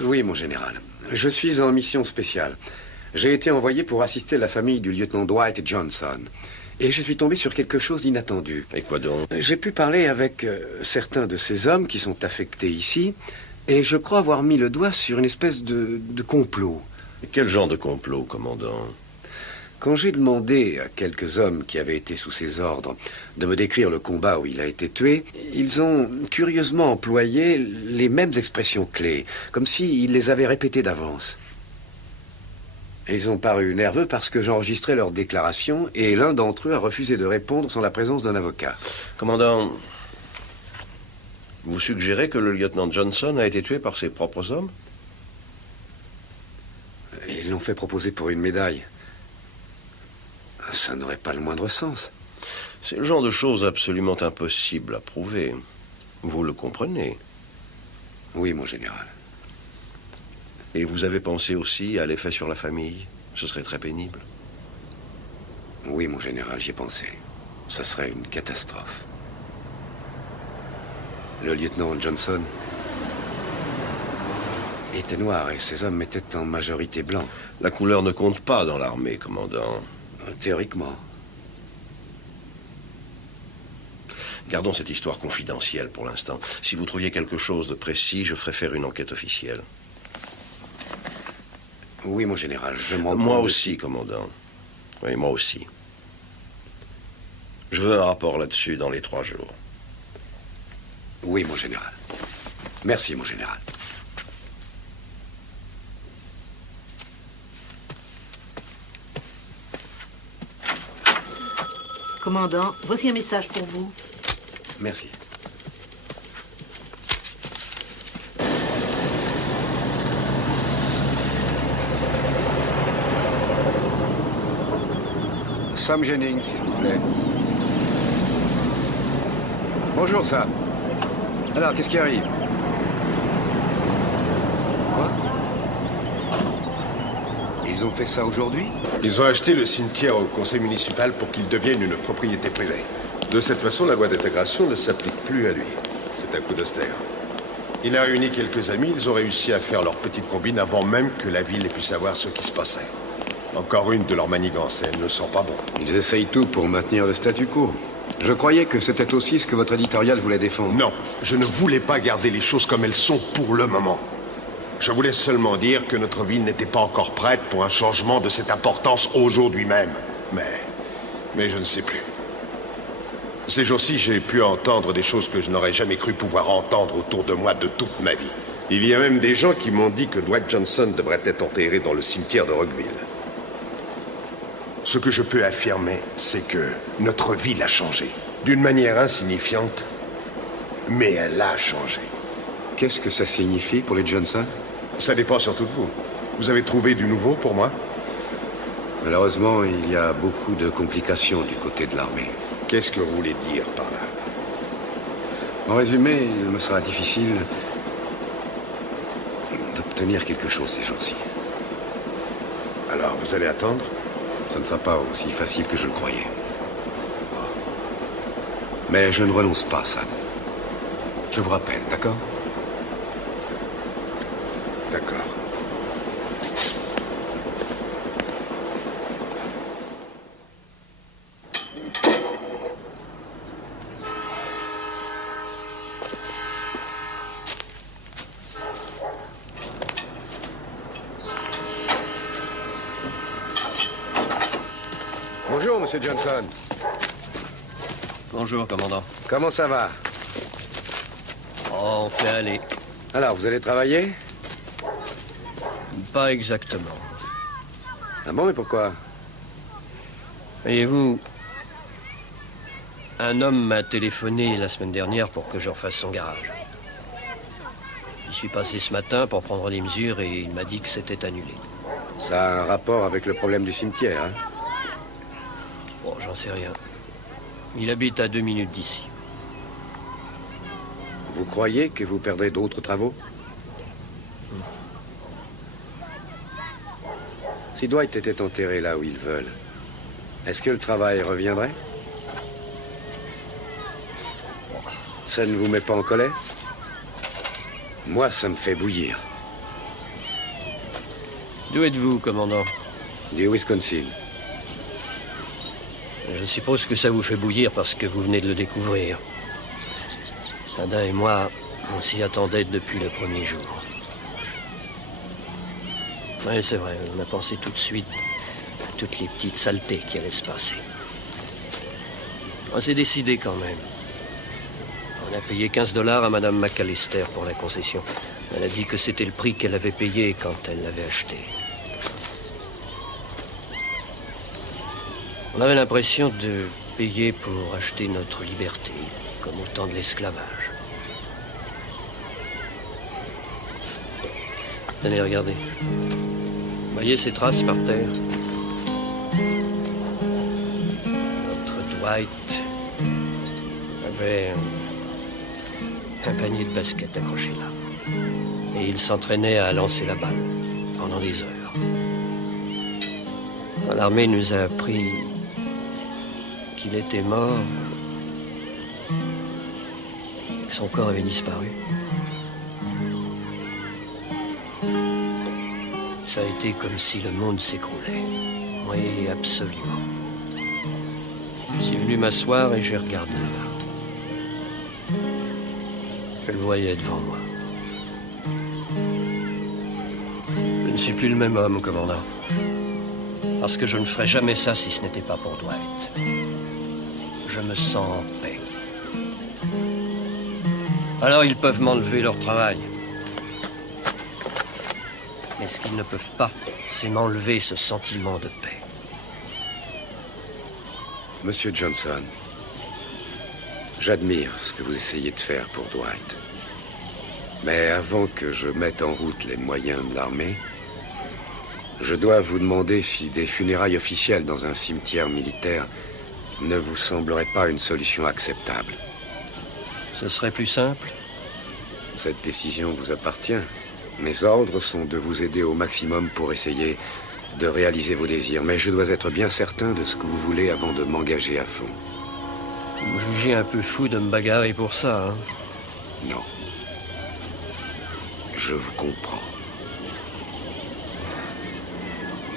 Oui, mon général. Je suis en mission spéciale. J'ai été envoyé pour assister la famille du lieutenant Dwight Johnson. Et je suis tombé sur quelque chose d'inattendu. Et quoi donc? J'ai pu parler avec certains de ces hommes qui sont affectés ici, et je crois avoir mis le doigt sur une espèce de complot. Et quel genre de complot, commandant? Quand j'ai demandé à quelques hommes qui avaient été sous ses ordres de me décrire le combat où il a été tué, ils ont curieusement employé les mêmes expressions clés, comme s'ils les avaient répétées d'avance. Ils ont paru nerveux parce que j'enregistrais leurs déclarations et l'un d'entre eux a refusé de répondre sans la présence d'un avocat. Commandant, vous suggérez que le lieutenant Johnson a été tué par ses propres hommes? Ils l'ont fait proposer pour une médaille. Ça n'aurait pas le moindre sens. C'est le genre de choses absolument impossible à prouver. Vous le comprenez? Oui, mon général. Et vous avez pensé aussi à l'effet sur la famille? Ce serait très pénible. Oui, mon général, j'y ai pensé. Ce serait une catastrophe. Le lieutenant Johnson était noir et ses hommes étaient en majorité blancs. La couleur ne compte pas dans l'armée, commandant. Théoriquement. Gardons cette histoire confidentielle pour l'instant. Si vous trouviez quelque chose de précis, je ferai faire une enquête officielle. Oui, mon général, je m'en... Moi aussi, commandant. Oui, moi aussi. Je veux un rapport là-dessus dans les 3 jours. Oui, mon général. Merci, mon général. Commandant, voici un message pour vous. Merci. Sam Jennings, s'il vous plaît. Bonjour, Sam. Alors, qu'est-ce qui arrive? Quoi? Ils ont fait ça aujourd'hui? Ils ont acheté le cimetière au conseil municipal pour qu'il devienne une propriété privée. De cette façon, la loi d'intégration ne s'applique plus à lui. C'est un coup d'austère. Il a réuni quelques amis, ils ont réussi à faire leur petite combine avant même que la ville ait pu savoir ce qui se passait. Encore une de leurs manigances, et elles ne sont pas bonnes. Ils essayent tout pour maintenir le statu quo. Je croyais que c'était aussi ce que votre éditorial voulait défendre. Non, je ne voulais pas garder les choses comme elles sont pour le moment. Je voulais seulement dire que notre ville n'était pas encore prête pour un changement de cette importance aujourd'hui même. Mais je ne sais plus. Ces jours-ci, j'ai pu entendre des choses que je n'aurais jamais cru pouvoir entendre autour de moi de toute ma vie. Il y a même des gens qui m'ont dit que Dwight Johnson devrait être enterré dans le cimetière de Rockville. Ce que je peux affirmer, c'est que notre ville a changé. D'une manière insignifiante, mais elle a changé. Qu'est-ce que ça signifie pour les Johnson? Ça dépend surtout de vous. Vous avez trouvé du nouveau pour moi? Malheureusement, il y a beaucoup de complications du côté de l'armée. Qu'est-ce que vous voulez dire par là? En résumé, il me sera difficile d'obtenir quelque chose ces jours-ci. Alors, vous allez attendre? Ce ne sera pas aussi facile que je le croyais. Mais je ne renonce pas, Sam. Je vous rappelle, d'accord? D'accord. Bonjour, Monsieur Johnson. Bonjour, commandant. Comment ça va? Oh, on fait aller. Alors, vous allez travailler? Pas exactement. Ah bon, mais pourquoi? Voyez-vous, un homme m'a téléphoné la semaine dernière pour que je refasse son garage. J'y suis passé ce matin pour prendre des mesures et il m'a dit que c'était annulé. Ça a un rapport avec le problème du cimetière, hein? Bon, j'en sais rien. Il habite à 2 minutes d'ici. Vous croyez que vous perdrez d'autres travaux? Si Dwight était enterré là où ils veulent, est-ce que le travail reviendrait? Ça ne vous met pas en colère? Moi, ça me fait bouillir. D'où êtes-vous, commandant? Du Wisconsin. Je suppose que ça vous fait bouillir parce que vous venez de le découvrir. Ada et moi, on s'y attendait depuis le premier jour. Oui, c'est vrai, on a pensé tout de suite à toutes les petites saletés qui allaient se passer. On s'est décidé quand même. On a payé 15 $ à Madame McAllister pour la concession. Elle a dit que c'était le prix qu'elle avait payé quand elle l'avait acheté. On avait l'impression de payer pour acheter notre liberté, comme au temps de l'esclavage. Tenez, regardez. Voyez ces traces par terre? Notre Dwight avait un panier de basket accroché là. Et il s'entraînait à lancer la balle pendant des heures. L'armée nous a appris qu'il était mort, que son corps avait disparu. Ça a été comme si le monde s'écroulait. Oui, absolument. Je suis venu m'asseoir et j'ai regardé là. Je le voyais devant moi. Je ne suis plus le même homme, commandant. Parce que je ne ferais jamais ça si ce n'était pas pour Dwight. Je me sens en paix. Alors ils peuvent m'enlever leur travail. Mais ce qu'ils ne peuvent pas, c'est m'enlever ce sentiment de paix. Monsieur Johnson, j'admire ce que vous essayez de faire pour Dwight. Mais avant que je mette en route les moyens de l'armée, je dois vous demander si des funérailles officielles dans un cimetière militaire ne vous sembleraient pas une solution acceptable. Ce serait plus simple? Cette décision vous appartient. Mes ordres sont de vous aider au maximum pour essayer de réaliser vos désirs, mais je dois être bien certain de ce que vous voulez avant de m'engager à fond. Vous me jugez un peu fou de me bagarrer pour ça, hein? Non. Je vous comprends.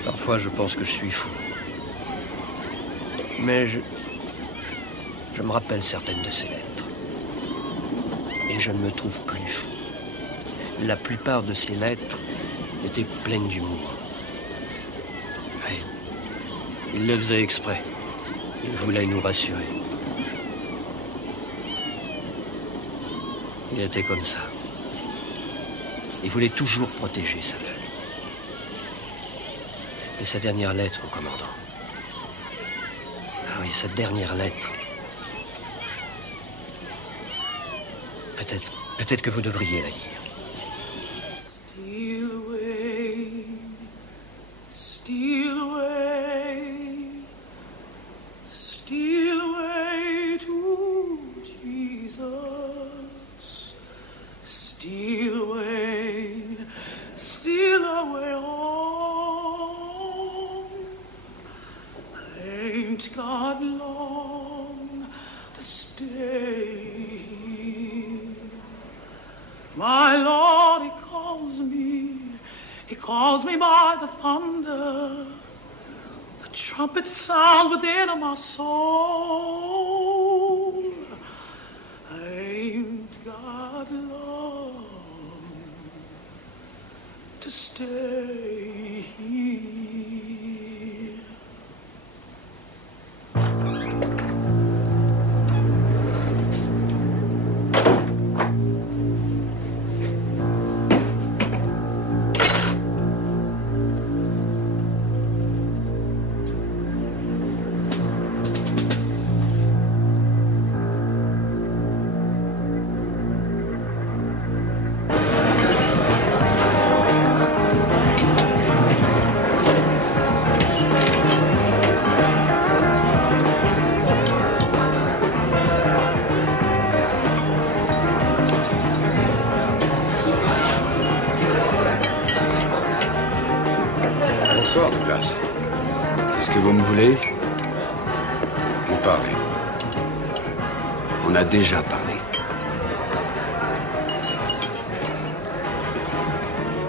Parfois, je pense que je suis fou. Mais je me rappelle certaines de ces lettres. Et je ne me trouve plus fou. La plupart de ces lettres étaient pleines d'humour. Ouais. Il le faisait exprès. Il voulait nous rassurer. Il était comme ça. Il voulait toujours protéger sa famille. Et sa dernière lettre au commandant. Ah oui, cette dernière lettre. Peut-être que vous devriez la lire. Steal away, steal away to Jesus. Steal away home. Ain't got long to stay. My Lord, He calls me by the thunder. The trumpet sounds within my soul. I ain't got long to stay here. Bonsoir, Douglas. Qu'est-ce que vous me voulez? Vous parlez. On a déjà parlé.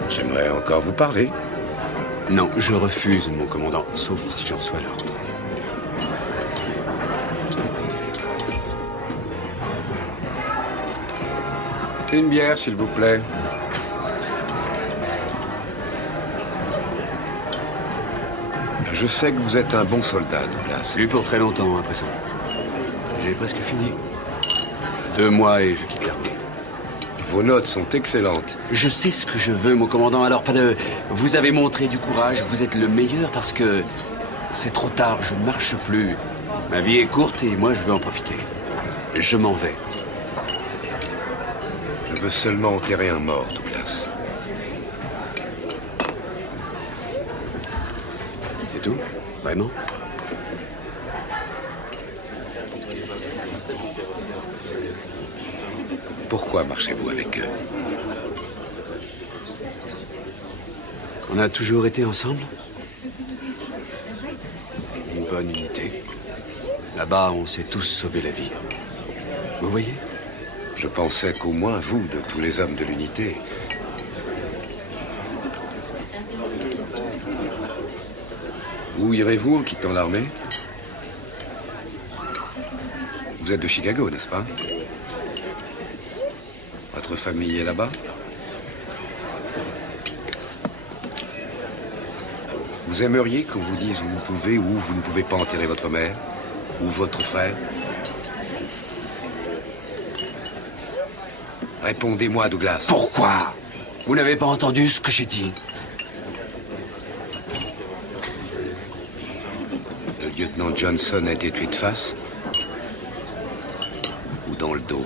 J'aimerais encore vous parler. Non, je refuse, mon commandant, sauf si je reçois l'ordre. Une bière, s'il vous plaît. Je sais que vous êtes un bon soldat, Douglas. Plus pour très longtemps, à présent. J'ai presque fini. 2 mois et je quitte l'armée. Vos notes sont excellentes. Je sais ce que je veux, mon commandant, alors pas de... Vous avez montré du courage, vous êtes le meilleur parce que... C'est trop tard, je ne marche plus. Ma vie est courte et moi je veux en profiter. Je m'en vais. Je veux seulement enterrer un mort, Douglas. C'est tout? Vraiment? Pourquoi marchez-vous avec eux? On a toujours été ensemble. Une bonne unité. Là-bas, on s'est tous sauvé la vie. Vous voyez? Je pensais qu'au moins vous, de tous les hommes de l'unité... Où irez-vous en quittant l'armée? Vous êtes de Chicago, n'est-ce pas? Votre famille est là-bas? Vous aimeriez qu'on vous dise où vous pouvez ou où vous ne pouvez pas enterrer votre mère? Ou votre frère? Répondez-moi, Douglas. Pourquoi? Vous n'avez pas entendu ce que j'ai dit? Le lieutenant Johnson a été tué de face? Ou dans le dos?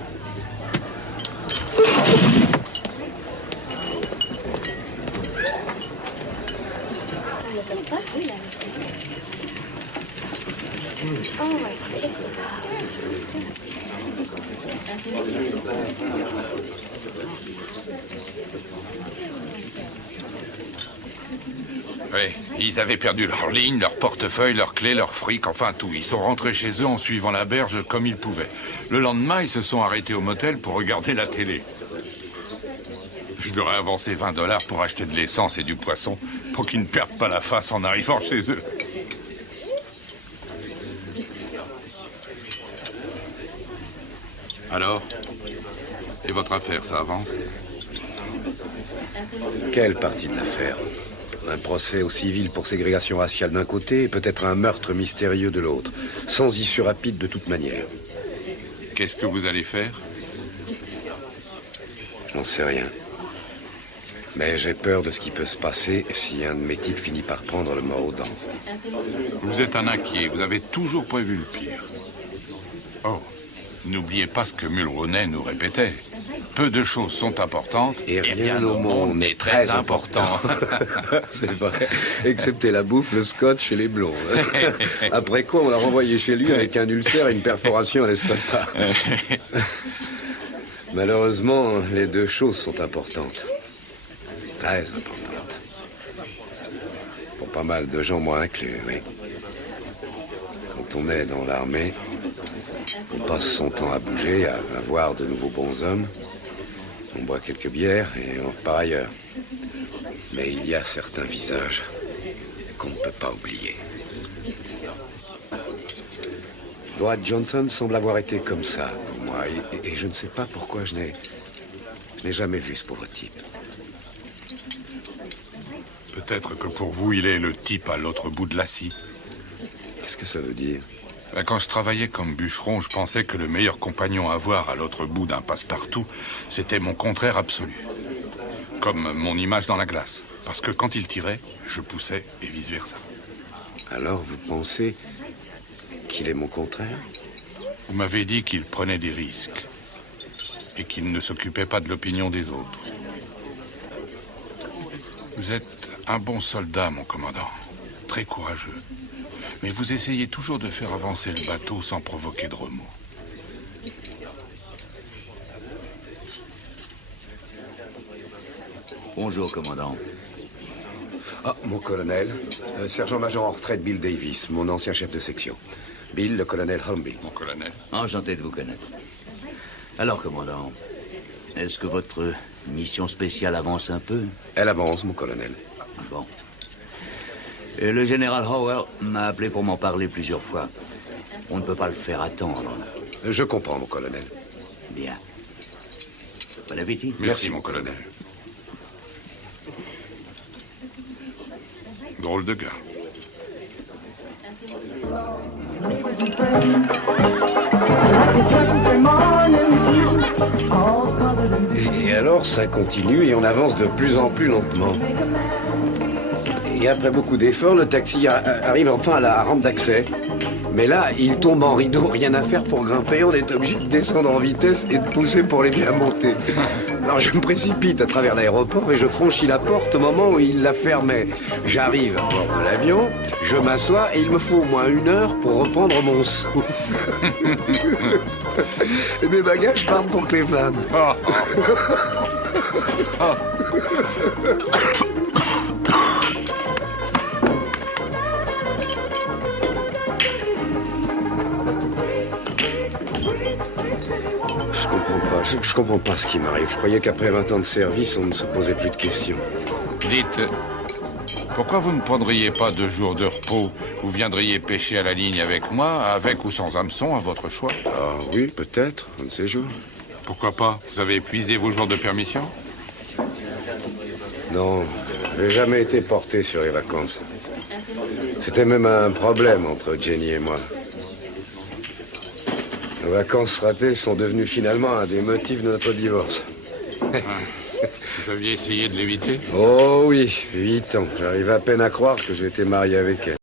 Oui, ils avaient perdu leur ligne, leur portefeuille, leurs clés, leur fric, enfin tout. Ils sont rentrés chez eux en suivant la berge comme ils pouvaient. Le lendemain, ils se sont arrêtés au motel pour regarder la télé. Je leur ai avancé 20 $ pour acheter de l'essence et du poisson pour qu'ils ne perdent pas la face en arrivant chez eux. Alors? Et votre affaire, ça avance? Quelle partie de l'affaire? Un procès au civil pour ségrégation raciale d'un côté et peut-être un meurtre mystérieux de l'autre. Sans issue rapide de toute manière. Qu'est-ce que vous allez faire? J'en sais rien. Mais j'ai peur de ce qui peut se passer si un de mes types finit par prendre le mort aux dents. Vous êtes un inquiet, vous avez toujours prévu le pire. Oh, n'oubliez pas ce que Mulroney nous répétait. Peu de choses sont importantes et rien au monde n'est très important. C'est vrai, excepté la bouffe, le scotch et les blonds. Après quoi, on l'a renvoyé chez lui avec un ulcère et une perforation à l'estomac. Malheureusement, les deux choses sont importantes. Très importantes. Pour pas mal de gens, moi inclus, oui. Quand on est dans l'armée, on passe son temps à bouger, à voir de nouveaux bonshommes. On boit quelques bières et on repart ailleurs. Mais il y a certains visages qu'on ne peut pas oublier. Dwight Johnson semble avoir été comme ça pour moi. Et je ne sais pas pourquoi je n'ai jamais vu ce pauvre type. Peut-être que pour vous, il est le type à l'autre bout de la scie. Qu'est-ce que ça veut dire? Quand je travaillais comme bûcheron, je pensais que le meilleur compagnon à avoir à l'autre bout d'un passe-partout, c'était mon contraire absolu. Comme mon image dans la glace. Parce que quand il tirait, je poussais et vice-versa. Alors vous pensez qu'il est mon contraire? Vous m'avez dit qu'il prenait des risques. Et qu'il ne s'occupait pas de l'opinion des autres. Vous êtes un bon soldat, mon commandant. Très courageux. Mais vous essayez toujours de faire avancer le bateau sans provoquer de remous. Bonjour, commandant. Ah, mon colonel. Sergent-major en retraite Bill Davis, mon ancien chef de section. Bill, le colonel Holmby. Mon colonel. Enchanté de vous connaître. Alors, commandant, est-ce que votre mission spéciale avance un peu? Elle avance, mon colonel. Bon. Et le général Howard m'a appelé pour m'en parler plusieurs fois. On ne peut pas le faire attendre. Je comprends, mon colonel. Bien. Bon appétit. Merci, mon colonel. Drôle de gars. Et alors, ça continue et on avance de plus en plus lentement. Et après beaucoup d'efforts, le taxi arrive enfin à la rampe d'accès. Mais là, il tombe en rideau, rien à faire pour grimper. On est obligé de descendre en vitesse et de pousser pour l'aider à monter. Alors je me précipite à travers l'aéroport et je franchis la porte au moment où il la fermait. J'arrive à bord de l'avion, je m'assois et il me faut au moins 1 heure pour reprendre mon souffle. Et mes bagages partent pour Cleveland. Je comprends pas ce qui m'arrive. Je croyais qu'après 20 ans de service, on ne se posait plus de questions. Dites, pourquoi vous ne prendriez pas 2 jours de repos? Vous viendriez pêcher à la ligne avec moi, avec ou sans hameçon, à votre choix? Ah oui, peut-être, un de ces jours. Pourquoi pas? Vous avez épuisé vos jours de permission? Non, j'ai jamais été porté sur les vacances. C'était même un problème entre Jenny et moi. Nos vacances ratées sont devenues finalement un des motifs de notre divorce. Vous aviez essayé de l'éviter? Oh oui, 8 ans. J'arrive à peine à croire que j'étais marié avec elle.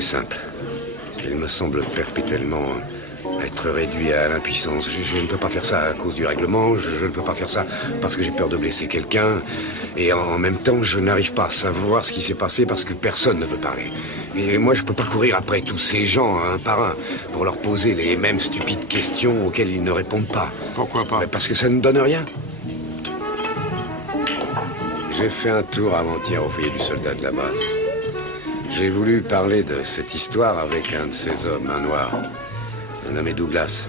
c'est simple. Il me semble perpétuellement être réduit à l'impuissance. Je ne peux pas faire ça à cause du règlement, je ne peux pas faire ça parce que j'ai peur de blesser quelqu'un. Et en même temps, je n'arrive pas à savoir ce qui s'est passé parce que personne ne veut parler. Et moi, je ne peux pas courir après tous ces gens, un par un, pour leur poser les mêmes stupides questions auxquelles ils ne répondent pas. Pourquoi pas? Parce que ça ne donne rien. J'ai fait un tour avant-hier au foyer du soldat de la base. J'ai voulu parler de cette histoire avec un de ces hommes, un noir, un nommé Douglas.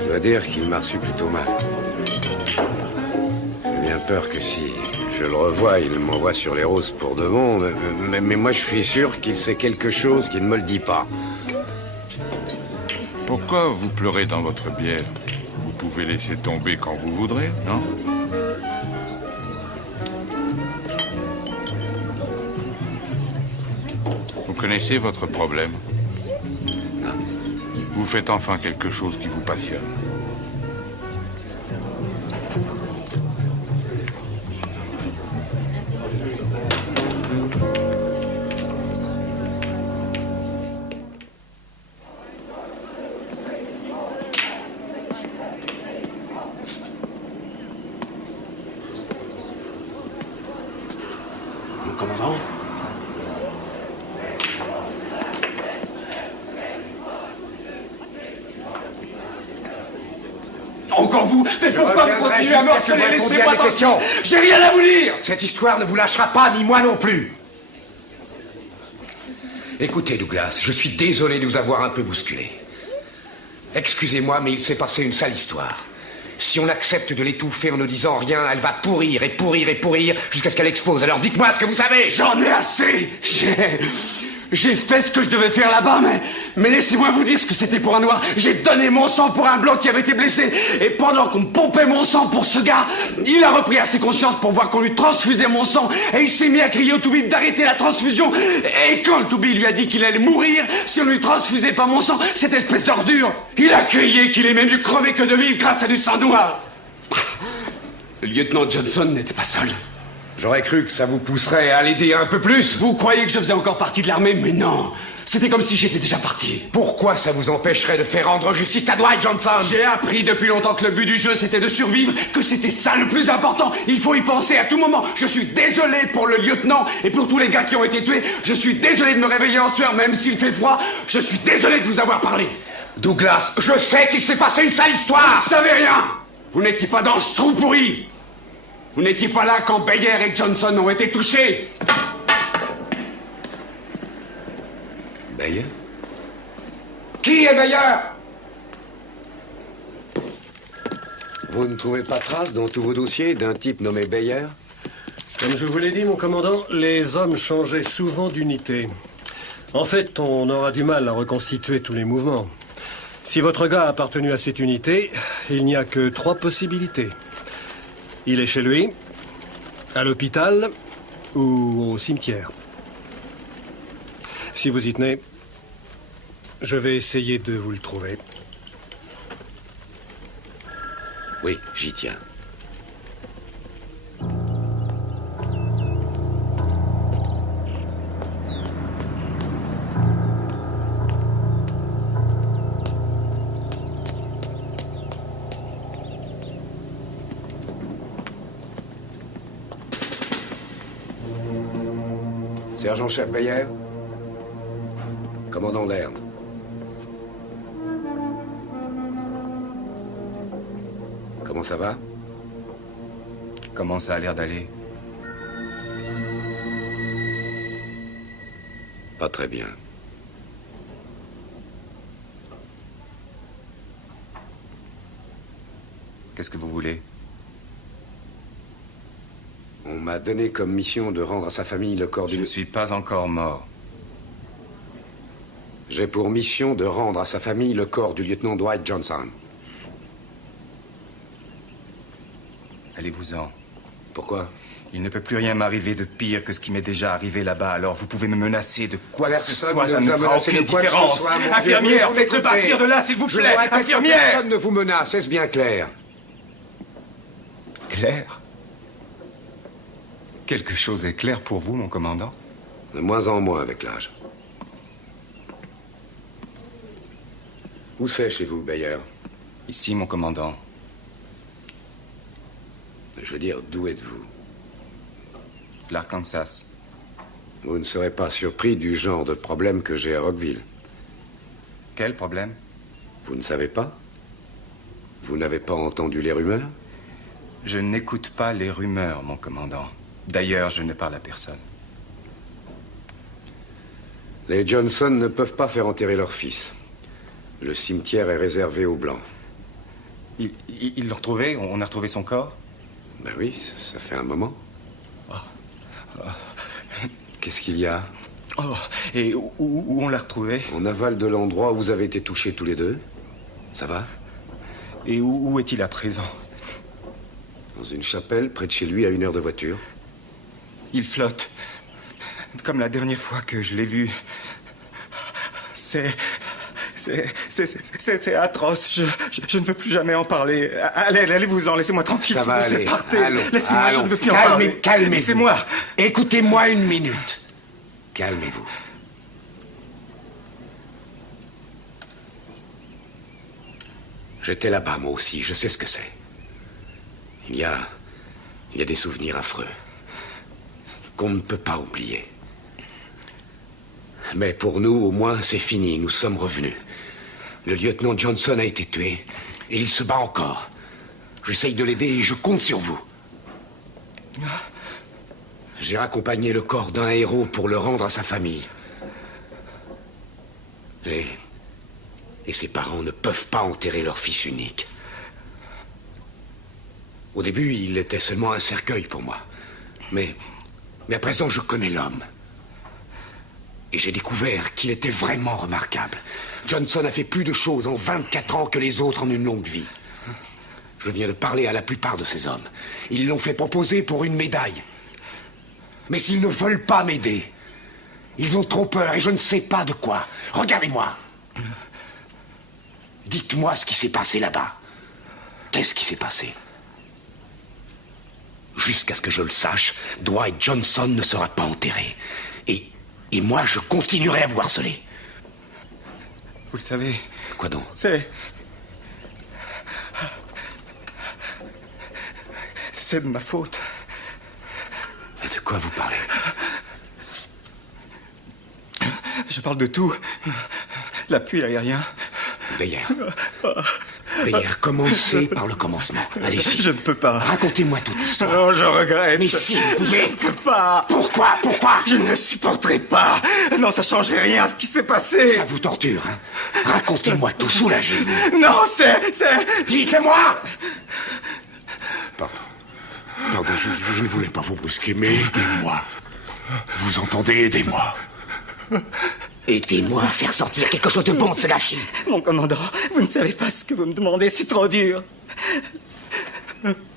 Je dois dire qu'il m'a reçu plutôt mal. J'ai bien peur que si je le revois, il m'envoie sur les roses pour de bon, mais moi je suis sûr qu'il sait quelque chose qu'il ne me le dit pas. Pourquoi vous pleurez dans votre bière? Vous pouvez laisser tomber quand vous voudrez, non? Vous connaissez votre problème? Vous faites enfin quelque chose qui vous passionne. Mon commandant? Encore vous? Mais pourquoi vous continuez à me harceler? Laissez-moi partir. J'ai rien à vous dire. Cette histoire ne vous lâchera pas, ni moi non plus. Écoutez, Douglas, je suis désolé de vous avoir un peu bousculé. Excusez-moi, mais il s'est passé une sale histoire. Si on accepte de l'étouffer en ne disant rien, elle va pourrir et pourrir et pourrir jusqu'à ce qu'elle explose. Alors dites-moi ce que vous savez. J'en ai assez. J'ai fait ce que je devais faire là-bas, mais laissez-moi vous dire ce que c'était pour un noir. J'ai donné mon sang pour un blanc qui avait été blessé. Et pendant qu'on pompait mon sang pour ce gars, il a repris assez conscience pour voir qu'on lui transfusait mon sang. Et il s'est mis à crier au Toubi d'arrêter la transfusion. Et quand le Toubi lui a dit qu'il allait mourir si on lui transfusait pas mon sang, cette espèce d'ordure, il a crié qu'il aimait mieux crever que de vivre grâce à du sang noir. Le lieutenant Johnson n'était pas seul. J'aurais cru que ça vous pousserait à l'aider un peu plus. Vous croyez que je faisais encore partie de l'armée? Mais non. C'était comme si j'étais déjà parti. Pourquoi ça vous empêcherait de faire rendre justice à Dwight Johnson? J'ai appris depuis longtemps que le but du jeu c'était de survivre, que c'était ça le plus important. Il faut y penser à tout moment. Je suis désolé pour le lieutenant et pour tous les gars qui ont été tués. Je suis désolé de me réveiller en sueur même s'il fait froid. Je suis désolé de vous avoir parlé. Douglas, je sais qu'il s'est passé une sale histoire. Vous savez rien. Vous n'étiez pas dans ce trou pourri. Vous n'étiez pas là quand Bayer et Johnson ont été touchés. Bayer? Qui est Bayer? Vous ne trouvez pas trace dans tous vos dossiers d'un type nommé Bayer? Comme je vous l'ai dit, mon commandant, les hommes changeaient souvent d'unité. En fait, on aura du mal à reconstituer tous les mouvements. Si votre gars a appartenu à cette unité, il n'y a que 3 possibilités. Il est chez lui, à l'hôpital ou au cimetière. Si vous y tenez, je vais essayer de vous le trouver. Oui, j'y tiens. Sergent-chef Bayer, commandant Lern. Comment ça va? Comment ça a l'air d'aller? Pas très bien. Qu'est-ce que vous voulez? On m'a donné comme mission de rendre à sa famille le corps du... Je ne suis pas encore mort. J'ai pour mission de rendre à sa famille le corps du lieutenant Dwight Johnson. Allez-vous-en. Pourquoi? Il ne peut plus rien m'arriver de pire que ce qui m'est déjà arrivé là-bas, alors vous pouvez me menacer de quoi que ce soit, ça ne fera aucune différence. Infirmière, faites-le partir de là, s'il vous plaît. Infirmière! Personne ne vous menace, est-ce bien clair? Clair? Quelque chose est clair pour vous, mon commandant? De moins en moins avec l'âge. Où c'est chez vous, Bayer? Ici, mon commandant. Je veux dire, d'où êtes-vous? L'Arkansas. Vous ne serez pas surpris du genre de problème que j'ai à Rockville. Quel problème? Vous ne savez pas? Vous n'avez pas entendu les rumeurs? Je n'écoute pas les rumeurs, mon commandant. D'ailleurs, je ne parle à personne. Les Johnson ne peuvent pas faire enterrer leur fils. Le cimetière est réservé aux Blancs. Ils l'ont retrouvé? On a retrouvé son corps? Ben oui, ça fait un moment. Qu'est-ce qu'il y a? Oh, et où on l'a retrouvé? En aval de l'endroit où vous avez été touchés tous les deux. Ça va? Et où est-il à présent? Dans une chapelle, près de chez lui, à 1 heure de voiture. Il flotte. Comme la dernière fois que je l'ai vu. C'est atroce. Je ne veux plus jamais en parler. Allez-vous-en, laissez-moi tranquille. Ça va aller. Partez. Allons, laissez-moi, je ne veux plus en parler. Calmez-vous. Laissez-moi. Écoutez-moi 1 minute. Calmez-vous. J'étais là-bas, moi aussi. Je sais ce que c'est. Il y a des souvenirs affreux qu'on ne peut pas oublier. Mais pour nous, au moins, c'est fini. Nous sommes revenus. Le lieutenant Johnson a été tué. Et il se bat encore. J'essaye de l'aider et je compte sur vous. J'ai raccompagné le corps d'un héros pour le rendre à sa famille. Et ses parents ne peuvent pas enterrer leur fils unique. Au début, il était seulement un cercueil pour moi. Mais à présent, je connais l'homme. Et j'ai découvert qu'il était vraiment remarquable. Johnson a fait plus de choses en 24 ans que les autres en une longue vie. Je viens de parler à la plupart de ces hommes. Ils l'ont fait proposer pour une médaille. Mais s'ils ne veulent pas m'aider, ils ont trop peur et je ne sais pas de quoi. Regardez-moi. Dites-moi ce qui s'est passé là-bas. Qu'est-ce qui s'est passé? Jusqu'à ce que je le sache, Dwight Johnson ne sera pas enterré. Et moi, je continuerai à vous harceler. Vous le savez. Quoi donc? C'est de ma faute. Et de quoi vous parlez? Je parle de tout. L'appui aérien. Bayer, commencez par le commencement. Allez-y. Je ne peux pas. Racontez-moi toute l'histoire. Non, je regrette. Mais si, vous pouvez. Je ne peux pas. Pourquoi? Je ne supporterai pas. Non, ça changerait rien à ce qui s'est passé. Ça vous torture, hein? Racontez-moi tout, soulagez-vous. Non, c'est... Dites-moi! Pardon, je ne voulais pas vous brusquer, mais aidez-moi. Vous entendez? Aidez-moi. Aidez-moi à faire sortir quelque chose de bon de ce gâchis. Mon commandant, vous ne savez pas ce que vous me demandez, c'est trop dur.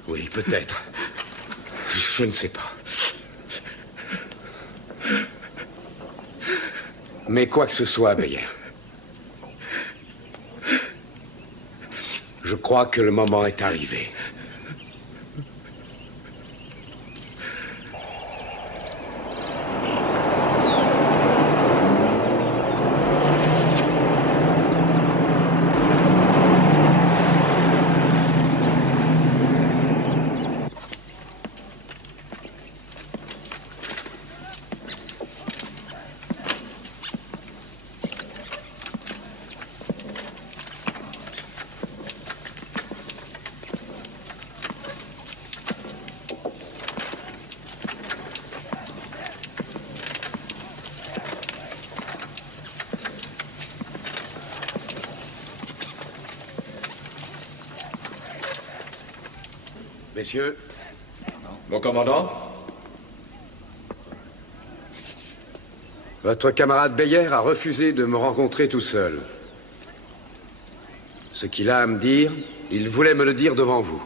Oui, peut-être. Je ne sais pas. Mais quoi que ce soit, Bayer, je crois que le moment est arrivé. Messieurs. Mon commandant? Votre camarade Bayer a refusé de me rencontrer tout seul. Ce qu'il a à me dire, il voulait me le dire devant vous.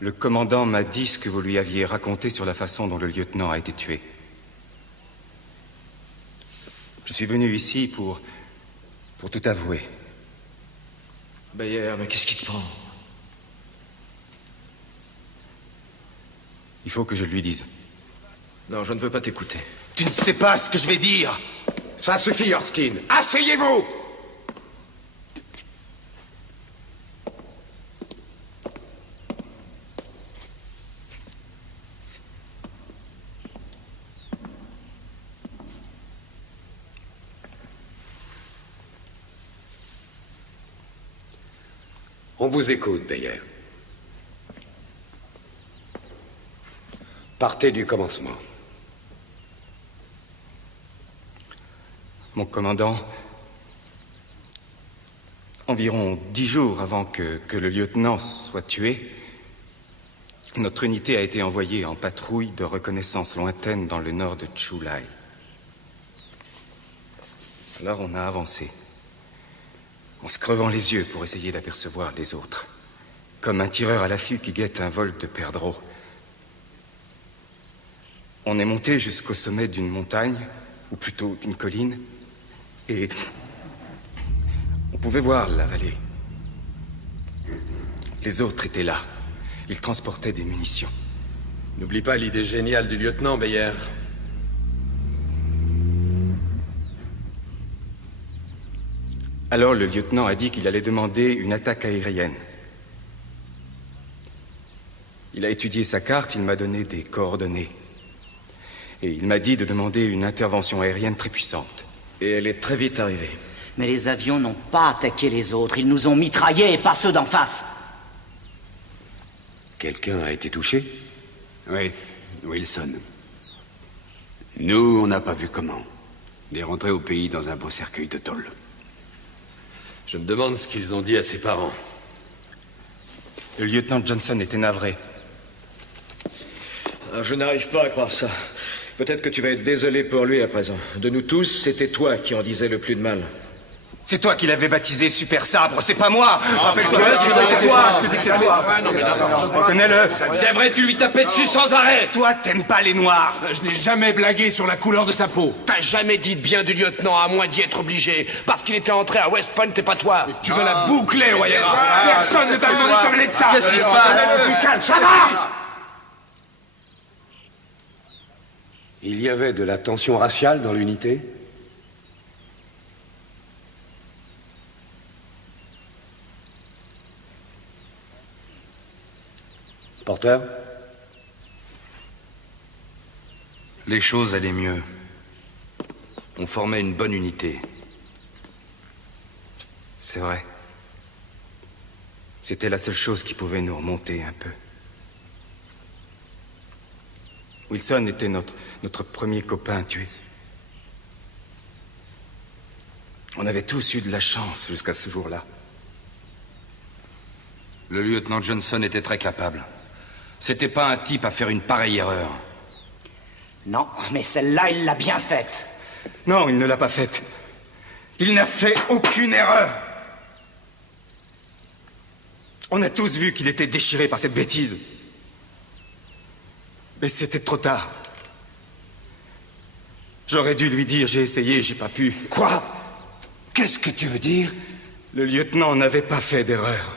Le commandant m'a dit ce que vous lui aviez raconté sur la façon dont le lieutenant a été tué. Je suis venu ici pour tout avouer. Bayer, mais qu'est-ce qui te prend? Il faut que je lui dise. Non, je ne veux pas t'écouter. Tu ne sais pas ce que je vais dire. Ça suffit, Erskine. Asseyez-vous! On vous écoute, Beyer. Partez du commencement. Mon commandant, environ 10 jours avant que le lieutenant soit tué, notre unité a été envoyée en patrouille de reconnaissance lointaine dans le nord de Chulai. Alors on a avancé, en se crevant les yeux pour essayer d'apercevoir les autres, comme un tireur à l'affût qui guette un vol de perdreaux. On est monté jusqu'au sommet d'une montagne, ou plutôt d'une colline, et on pouvait voir la vallée. Les autres étaient là. Ils transportaient des munitions. N'oublie pas l'idée géniale du lieutenant, Beyer. Alors le lieutenant a dit qu'il allait demander une attaque aérienne. Il a étudié sa carte, il m'a donné des coordonnées. Et il m'a dit de demander une intervention aérienne très puissante. Et elle est très vite arrivée. Mais les avions n'ont pas attaqué les autres. Ils nous ont mitraillés et pas ceux d'en face. Quelqu'un a été touché? Oui, Wilson. Nous, on n'a pas vu comment. Il est rentré au pays dans un beau cercueil de tôle. Je me demande ce qu'ils ont dit à ses parents. Le lieutenant Johnson était navré. Je n'arrive pas à croire ça. Peut-être que tu vas être désolé pour lui à présent. De nous tous, c'était toi qui en disais le plus de mal. C'est toi qui l'avais baptisé Super Sabre, c'est pas moi. Rappelle-toi, c'est toi. Je te dis que c'est toi. Reconnais-le. C'est vrai, tu lui tapais dessus sans arrêt. Toi, t'aimes pas les noirs. Je n'ai jamais blagué sur la couleur de sa peau. T'as jamais dit de bien du lieutenant, à moins d'y être obligé. Parce qu'il était entré à West Point et pas toi. Tu veux la boucler, Wayera. Personne ne t'a demandé de parler de ça. Qu'est-ce qui se passe? Ça va! Il y avait de la tension raciale dans l'unité? Porter? Les choses allaient mieux. On formait une bonne unité. C'est vrai. C'était la seule chose qui pouvait nous remonter un peu. Wilson était notre premier copain tué. On avait tous eu de la chance jusqu'à ce jour-là. Le lieutenant Johnson était très capable. C'était pas un type à faire une pareille erreur. Non, mais celle-là, il l'a bien faite. Non, il ne l'a pas faite. Il n'a fait aucune erreur. On a tous vu qu'il était déchiré par cette bêtise. Mais c'était trop tard. J'aurais dû lui dire, j'ai essayé, j'ai pas pu. Quoi? Qu'est-ce que tu veux dire? Le lieutenant n'avait pas fait d'erreur.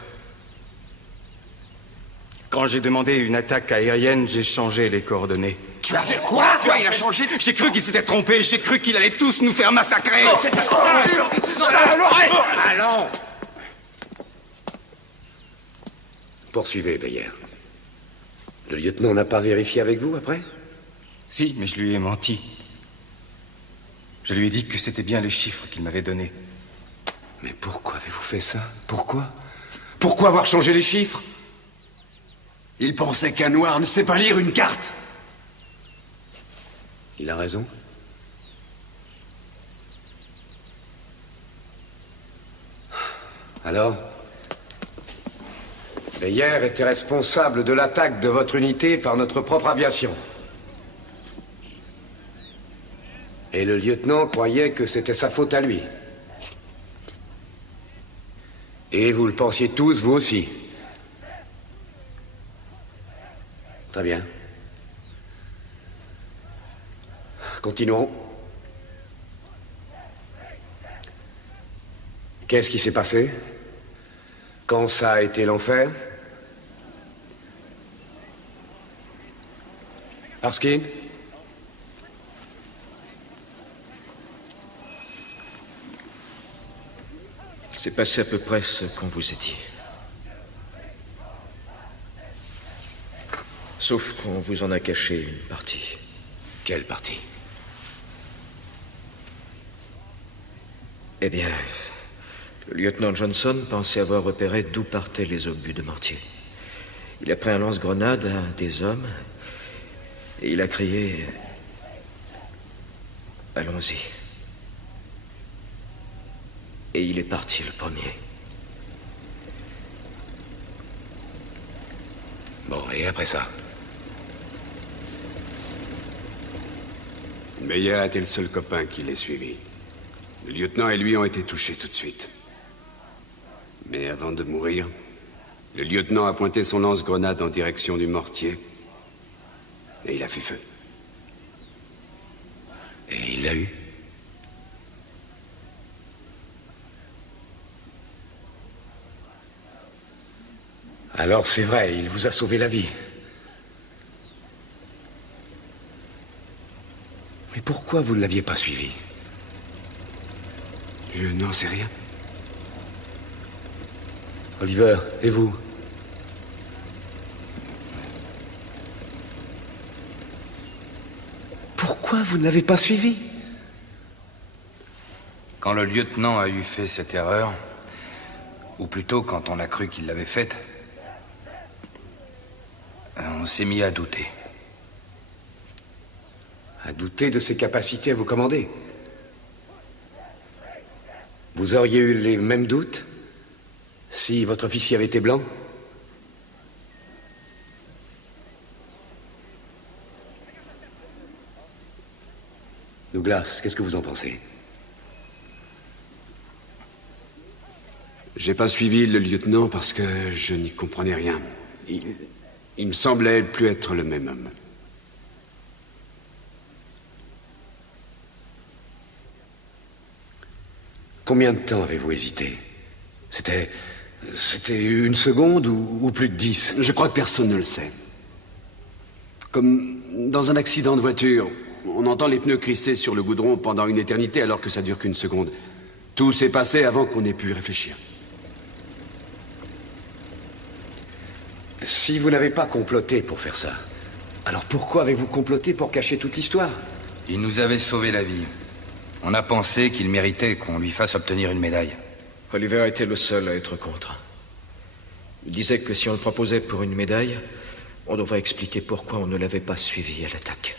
Quand j'ai demandé une attaque aérienne, j'ai changé les coordonnées. Tu as fait quoi? Quoi, il a changé? J'ai cru qu'il s'était trompé, j'ai cru qu'il allait tous nous faire massacrer. Allons! Poursuivez, Beyer. Le lieutenant n'a pas vérifié avec vous après? Si, mais je lui ai menti. Je lui ai dit que c'était bien les chiffres qu'il m'avait donnés. Mais pourquoi avez-vous fait ça? Pourquoi? Pourquoi avoir changé les chiffres? Il pensait qu'un noir ne sait pas lire une carte. Il a raison. Alors? Beyer était responsable de l'attaque de votre unité par notre propre aviation. Et le lieutenant croyait que c'était sa faute à lui. Et vous le pensiez tous, vous aussi. Très bien. Continuons. Qu'est-ce qui s'est passé? Quand ça a été l'enfer? Erskine? Il s'est passé à peu près ce qu'on vous a dit. Sauf qu'on vous en a caché une partie. Quelle partie? Eh bien, le lieutenant Johnson pensait avoir repéré d'où partaient les obus de mortier. Il a pris un lance-grenade à un des hommes et il a crié « Allons-y ». Et il est parti le premier. Bon, et après ça? Meyer a été le seul copain qui l'ait suivi. Le lieutenant et lui ont été touchés tout de suite. Mais avant de mourir, le lieutenant a pointé son lance-grenade en direction du mortier et il a fait feu. Et il l'a eu? Alors c'est vrai, il vous a sauvé la vie. Mais pourquoi vous ne l'aviez pas suivi? Je n'en sais rien. Oliver, et vous? Pourquoi vous ne l'avez pas suivi? Quand le lieutenant a eu fait cette erreur, ou plutôt quand on a cru qu'il l'avait faite, on s'est mis à douter. À douter de ses capacités à vous commander? Vous auriez eu les mêmes doutes si votre officier avait été blanc? Douglas, qu'est-ce que vous en pensez? J'ai pas suivi le lieutenant parce que je n'y comprenais rien. Il me semblait plus être le même homme. Combien de temps avez-vous hésité? C'était une seconde ou plus de 10? Je crois que personne ne le sait. Comme dans un accident de voiture, on entend les pneus crisser sur le goudron pendant une éternité alors que ça dure qu'une seconde. Tout s'est passé avant qu'on ait pu réfléchir. Si vous n'avez pas comploté pour faire ça, alors pourquoi avez-vous comploté pour cacher toute l'histoire? Il nous avait sauvé la vie. On a pensé qu'il méritait qu'on lui fasse obtenir une médaille. Oliver était le seul à être contre. Il disait que si on le proposait pour une médaille, on devrait expliquer pourquoi on ne l'avait pas suivi à l'attaque.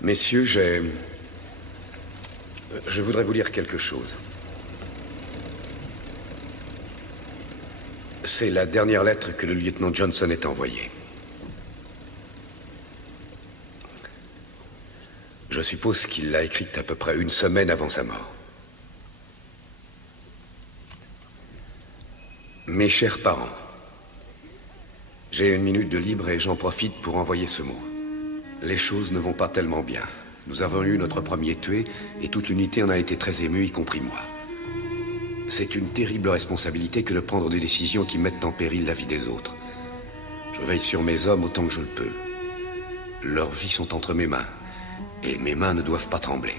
Messieurs, je voudrais vous lire quelque chose. C'est la dernière lettre que le lieutenant Johnson ait envoyée. Je suppose qu'il l'a écrite à peu près une semaine avant sa mort. Mes chers parents, j'ai une minute de libre et j'en profite pour envoyer ce mot. Les choses ne vont pas tellement bien. Nous avons eu notre premier tué et toute l'unité en a été très émue, y compris moi. C'est une terrible responsabilité que de prendre des décisions qui mettent en péril la vie des autres. Je veille sur mes hommes autant que je le peux. Leurs vies sont entre mes mains et mes mains ne doivent pas trembler.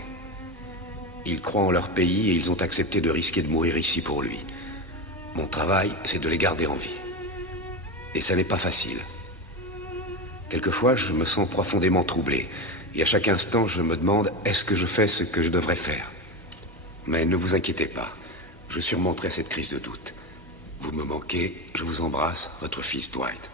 Ils croient en leur pays et ils ont accepté de risquer de mourir ici pour lui. Mon travail, c'est de les garder en vie. Et ça n'est pas facile. Quelquefois, je me sens profondément troublé. Et à chaque instant, je me demande, est-ce que je fais ce que je devrais faire? Mais ne vous inquiétez pas. Je surmonterai cette crise de doute. Vous me manquez, je vous embrasse, votre fils Dwight.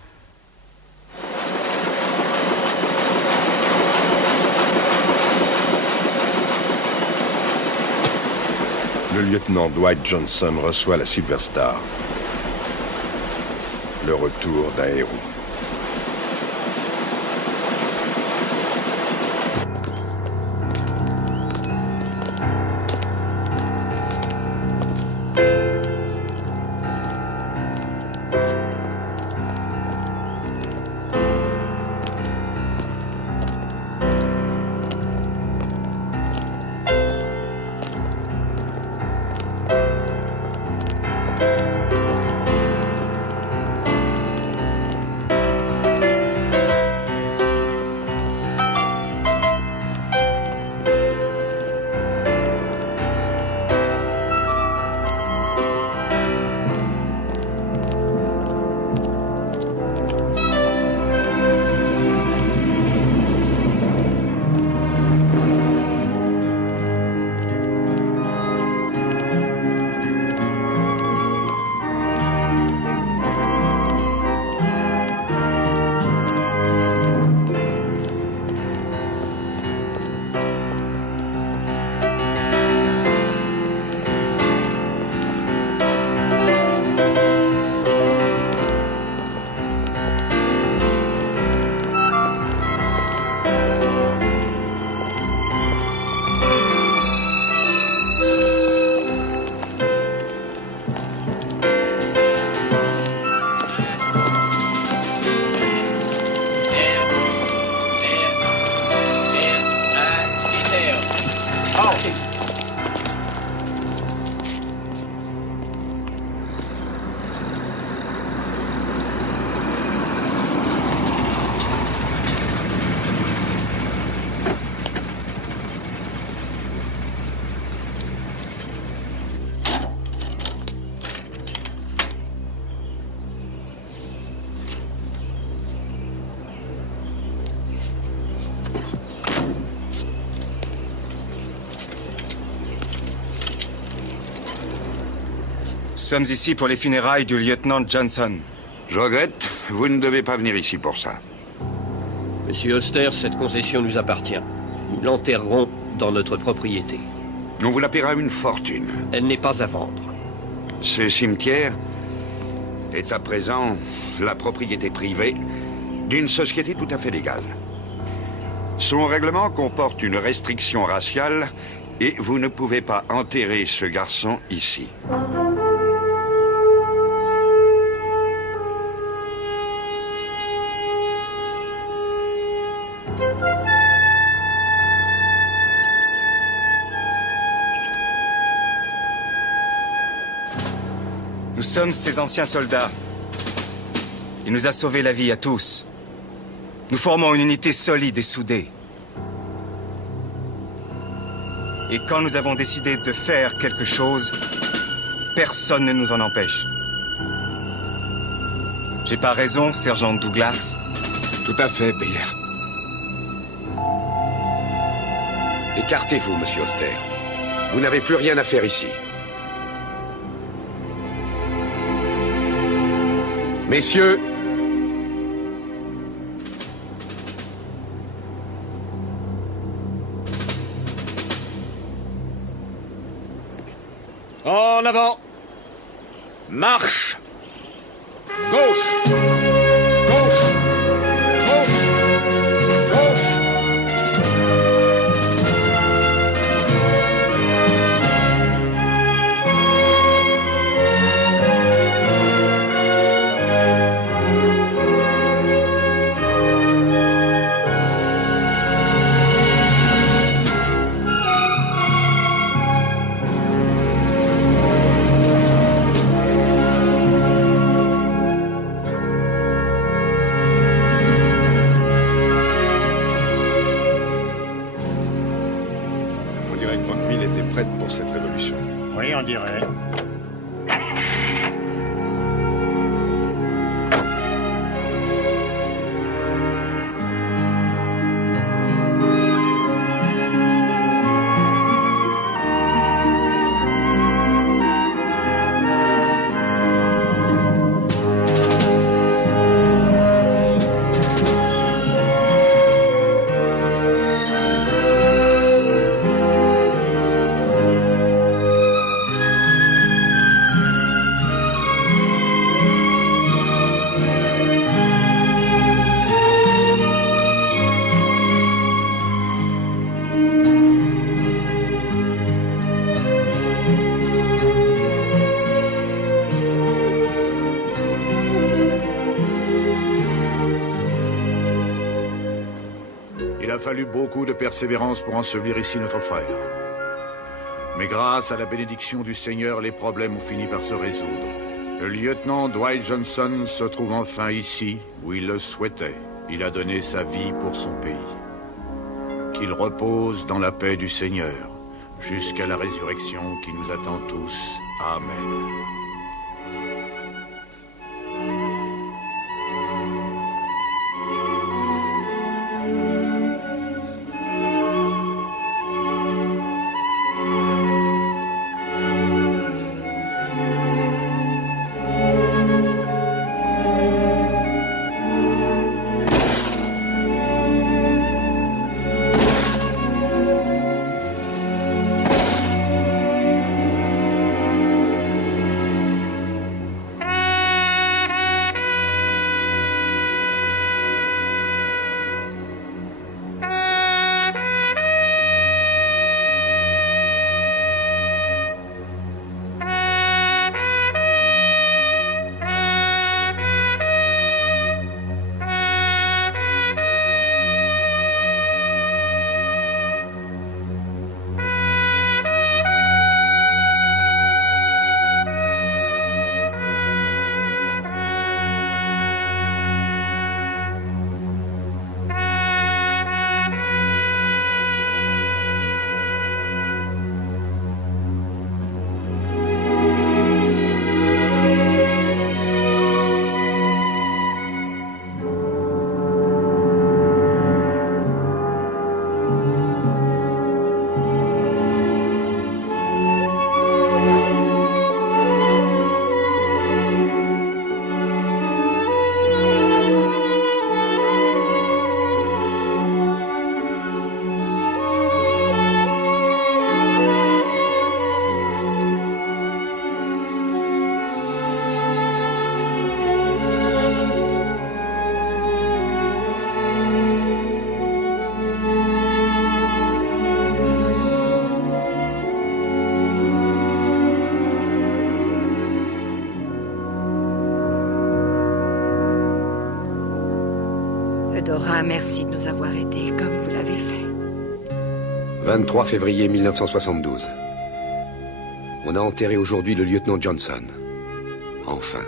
Le lieutenant Dwight Johnson reçoit la Silver Star. Le retour d'un héros. Nous sommes ici pour les funérailles du lieutenant Johnson. Je regrette, vous ne devez pas venir ici pour ça. Monsieur Oster, cette concession nous appartient. Nous l'enterrerons dans notre propriété. On vous la paiera une fortune. Elle n'est pas à vendre. Ce cimetière est à présent la propriété privée d'une société tout à fait légale. Son règlement comporte une restriction raciale et vous ne pouvez pas enterrer ce garçon ici. Nous sommes ces anciens soldats. Il nous a sauvé la vie à tous. Nous formons une unité solide et soudée. Et quand nous avons décidé de faire quelque chose, personne ne nous en empêche. J'ai pas raison, sergent Douglas? Tout à fait, Beer. Écartez-vous, monsieur Oster. Vous n'avez plus rien à faire ici. Messieurs, en avant, marche, gauche, gauche, gauche, gauche. Oui, on dirait. Il a fallu beaucoup de persévérance pour ensevelir ici notre frère. Mais grâce à la bénédiction du Seigneur, les problèmes ont fini par se résoudre. Le lieutenant Dwight Johnson se trouve enfin ici, où il le souhaitait. Il a donné sa vie pour son pays. Qu'il repose dans la paix du Seigneur, jusqu'à la résurrection qui nous attend tous. Amen. Eudora, merci de nous avoir aidés comme vous l'avez fait. 23 février 1972. On a enterré aujourd'hui le lieutenant Johnson. Enfin.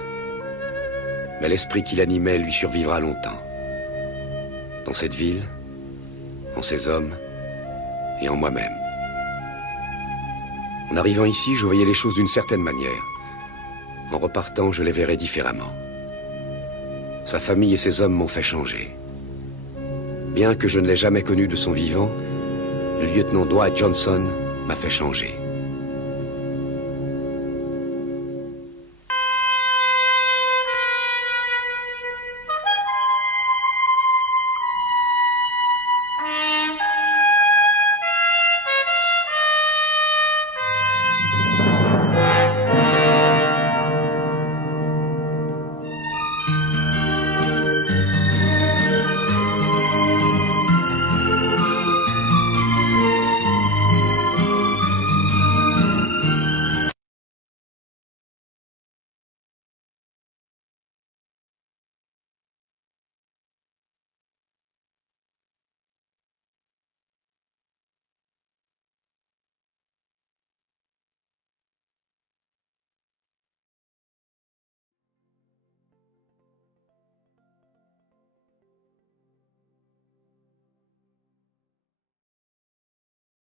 Mais l'esprit qui l'animait lui survivra longtemps. Dans cette ville, en ces hommes et en moi-même. En arrivant ici, je voyais les choses d'une certaine manière. En repartant, je les verrais différemment. Sa famille et ses hommes m'ont fait changer. Bien que je ne l'ai jamais connu de son vivant, le lieutenant Dwight Johnson m'a fait changer.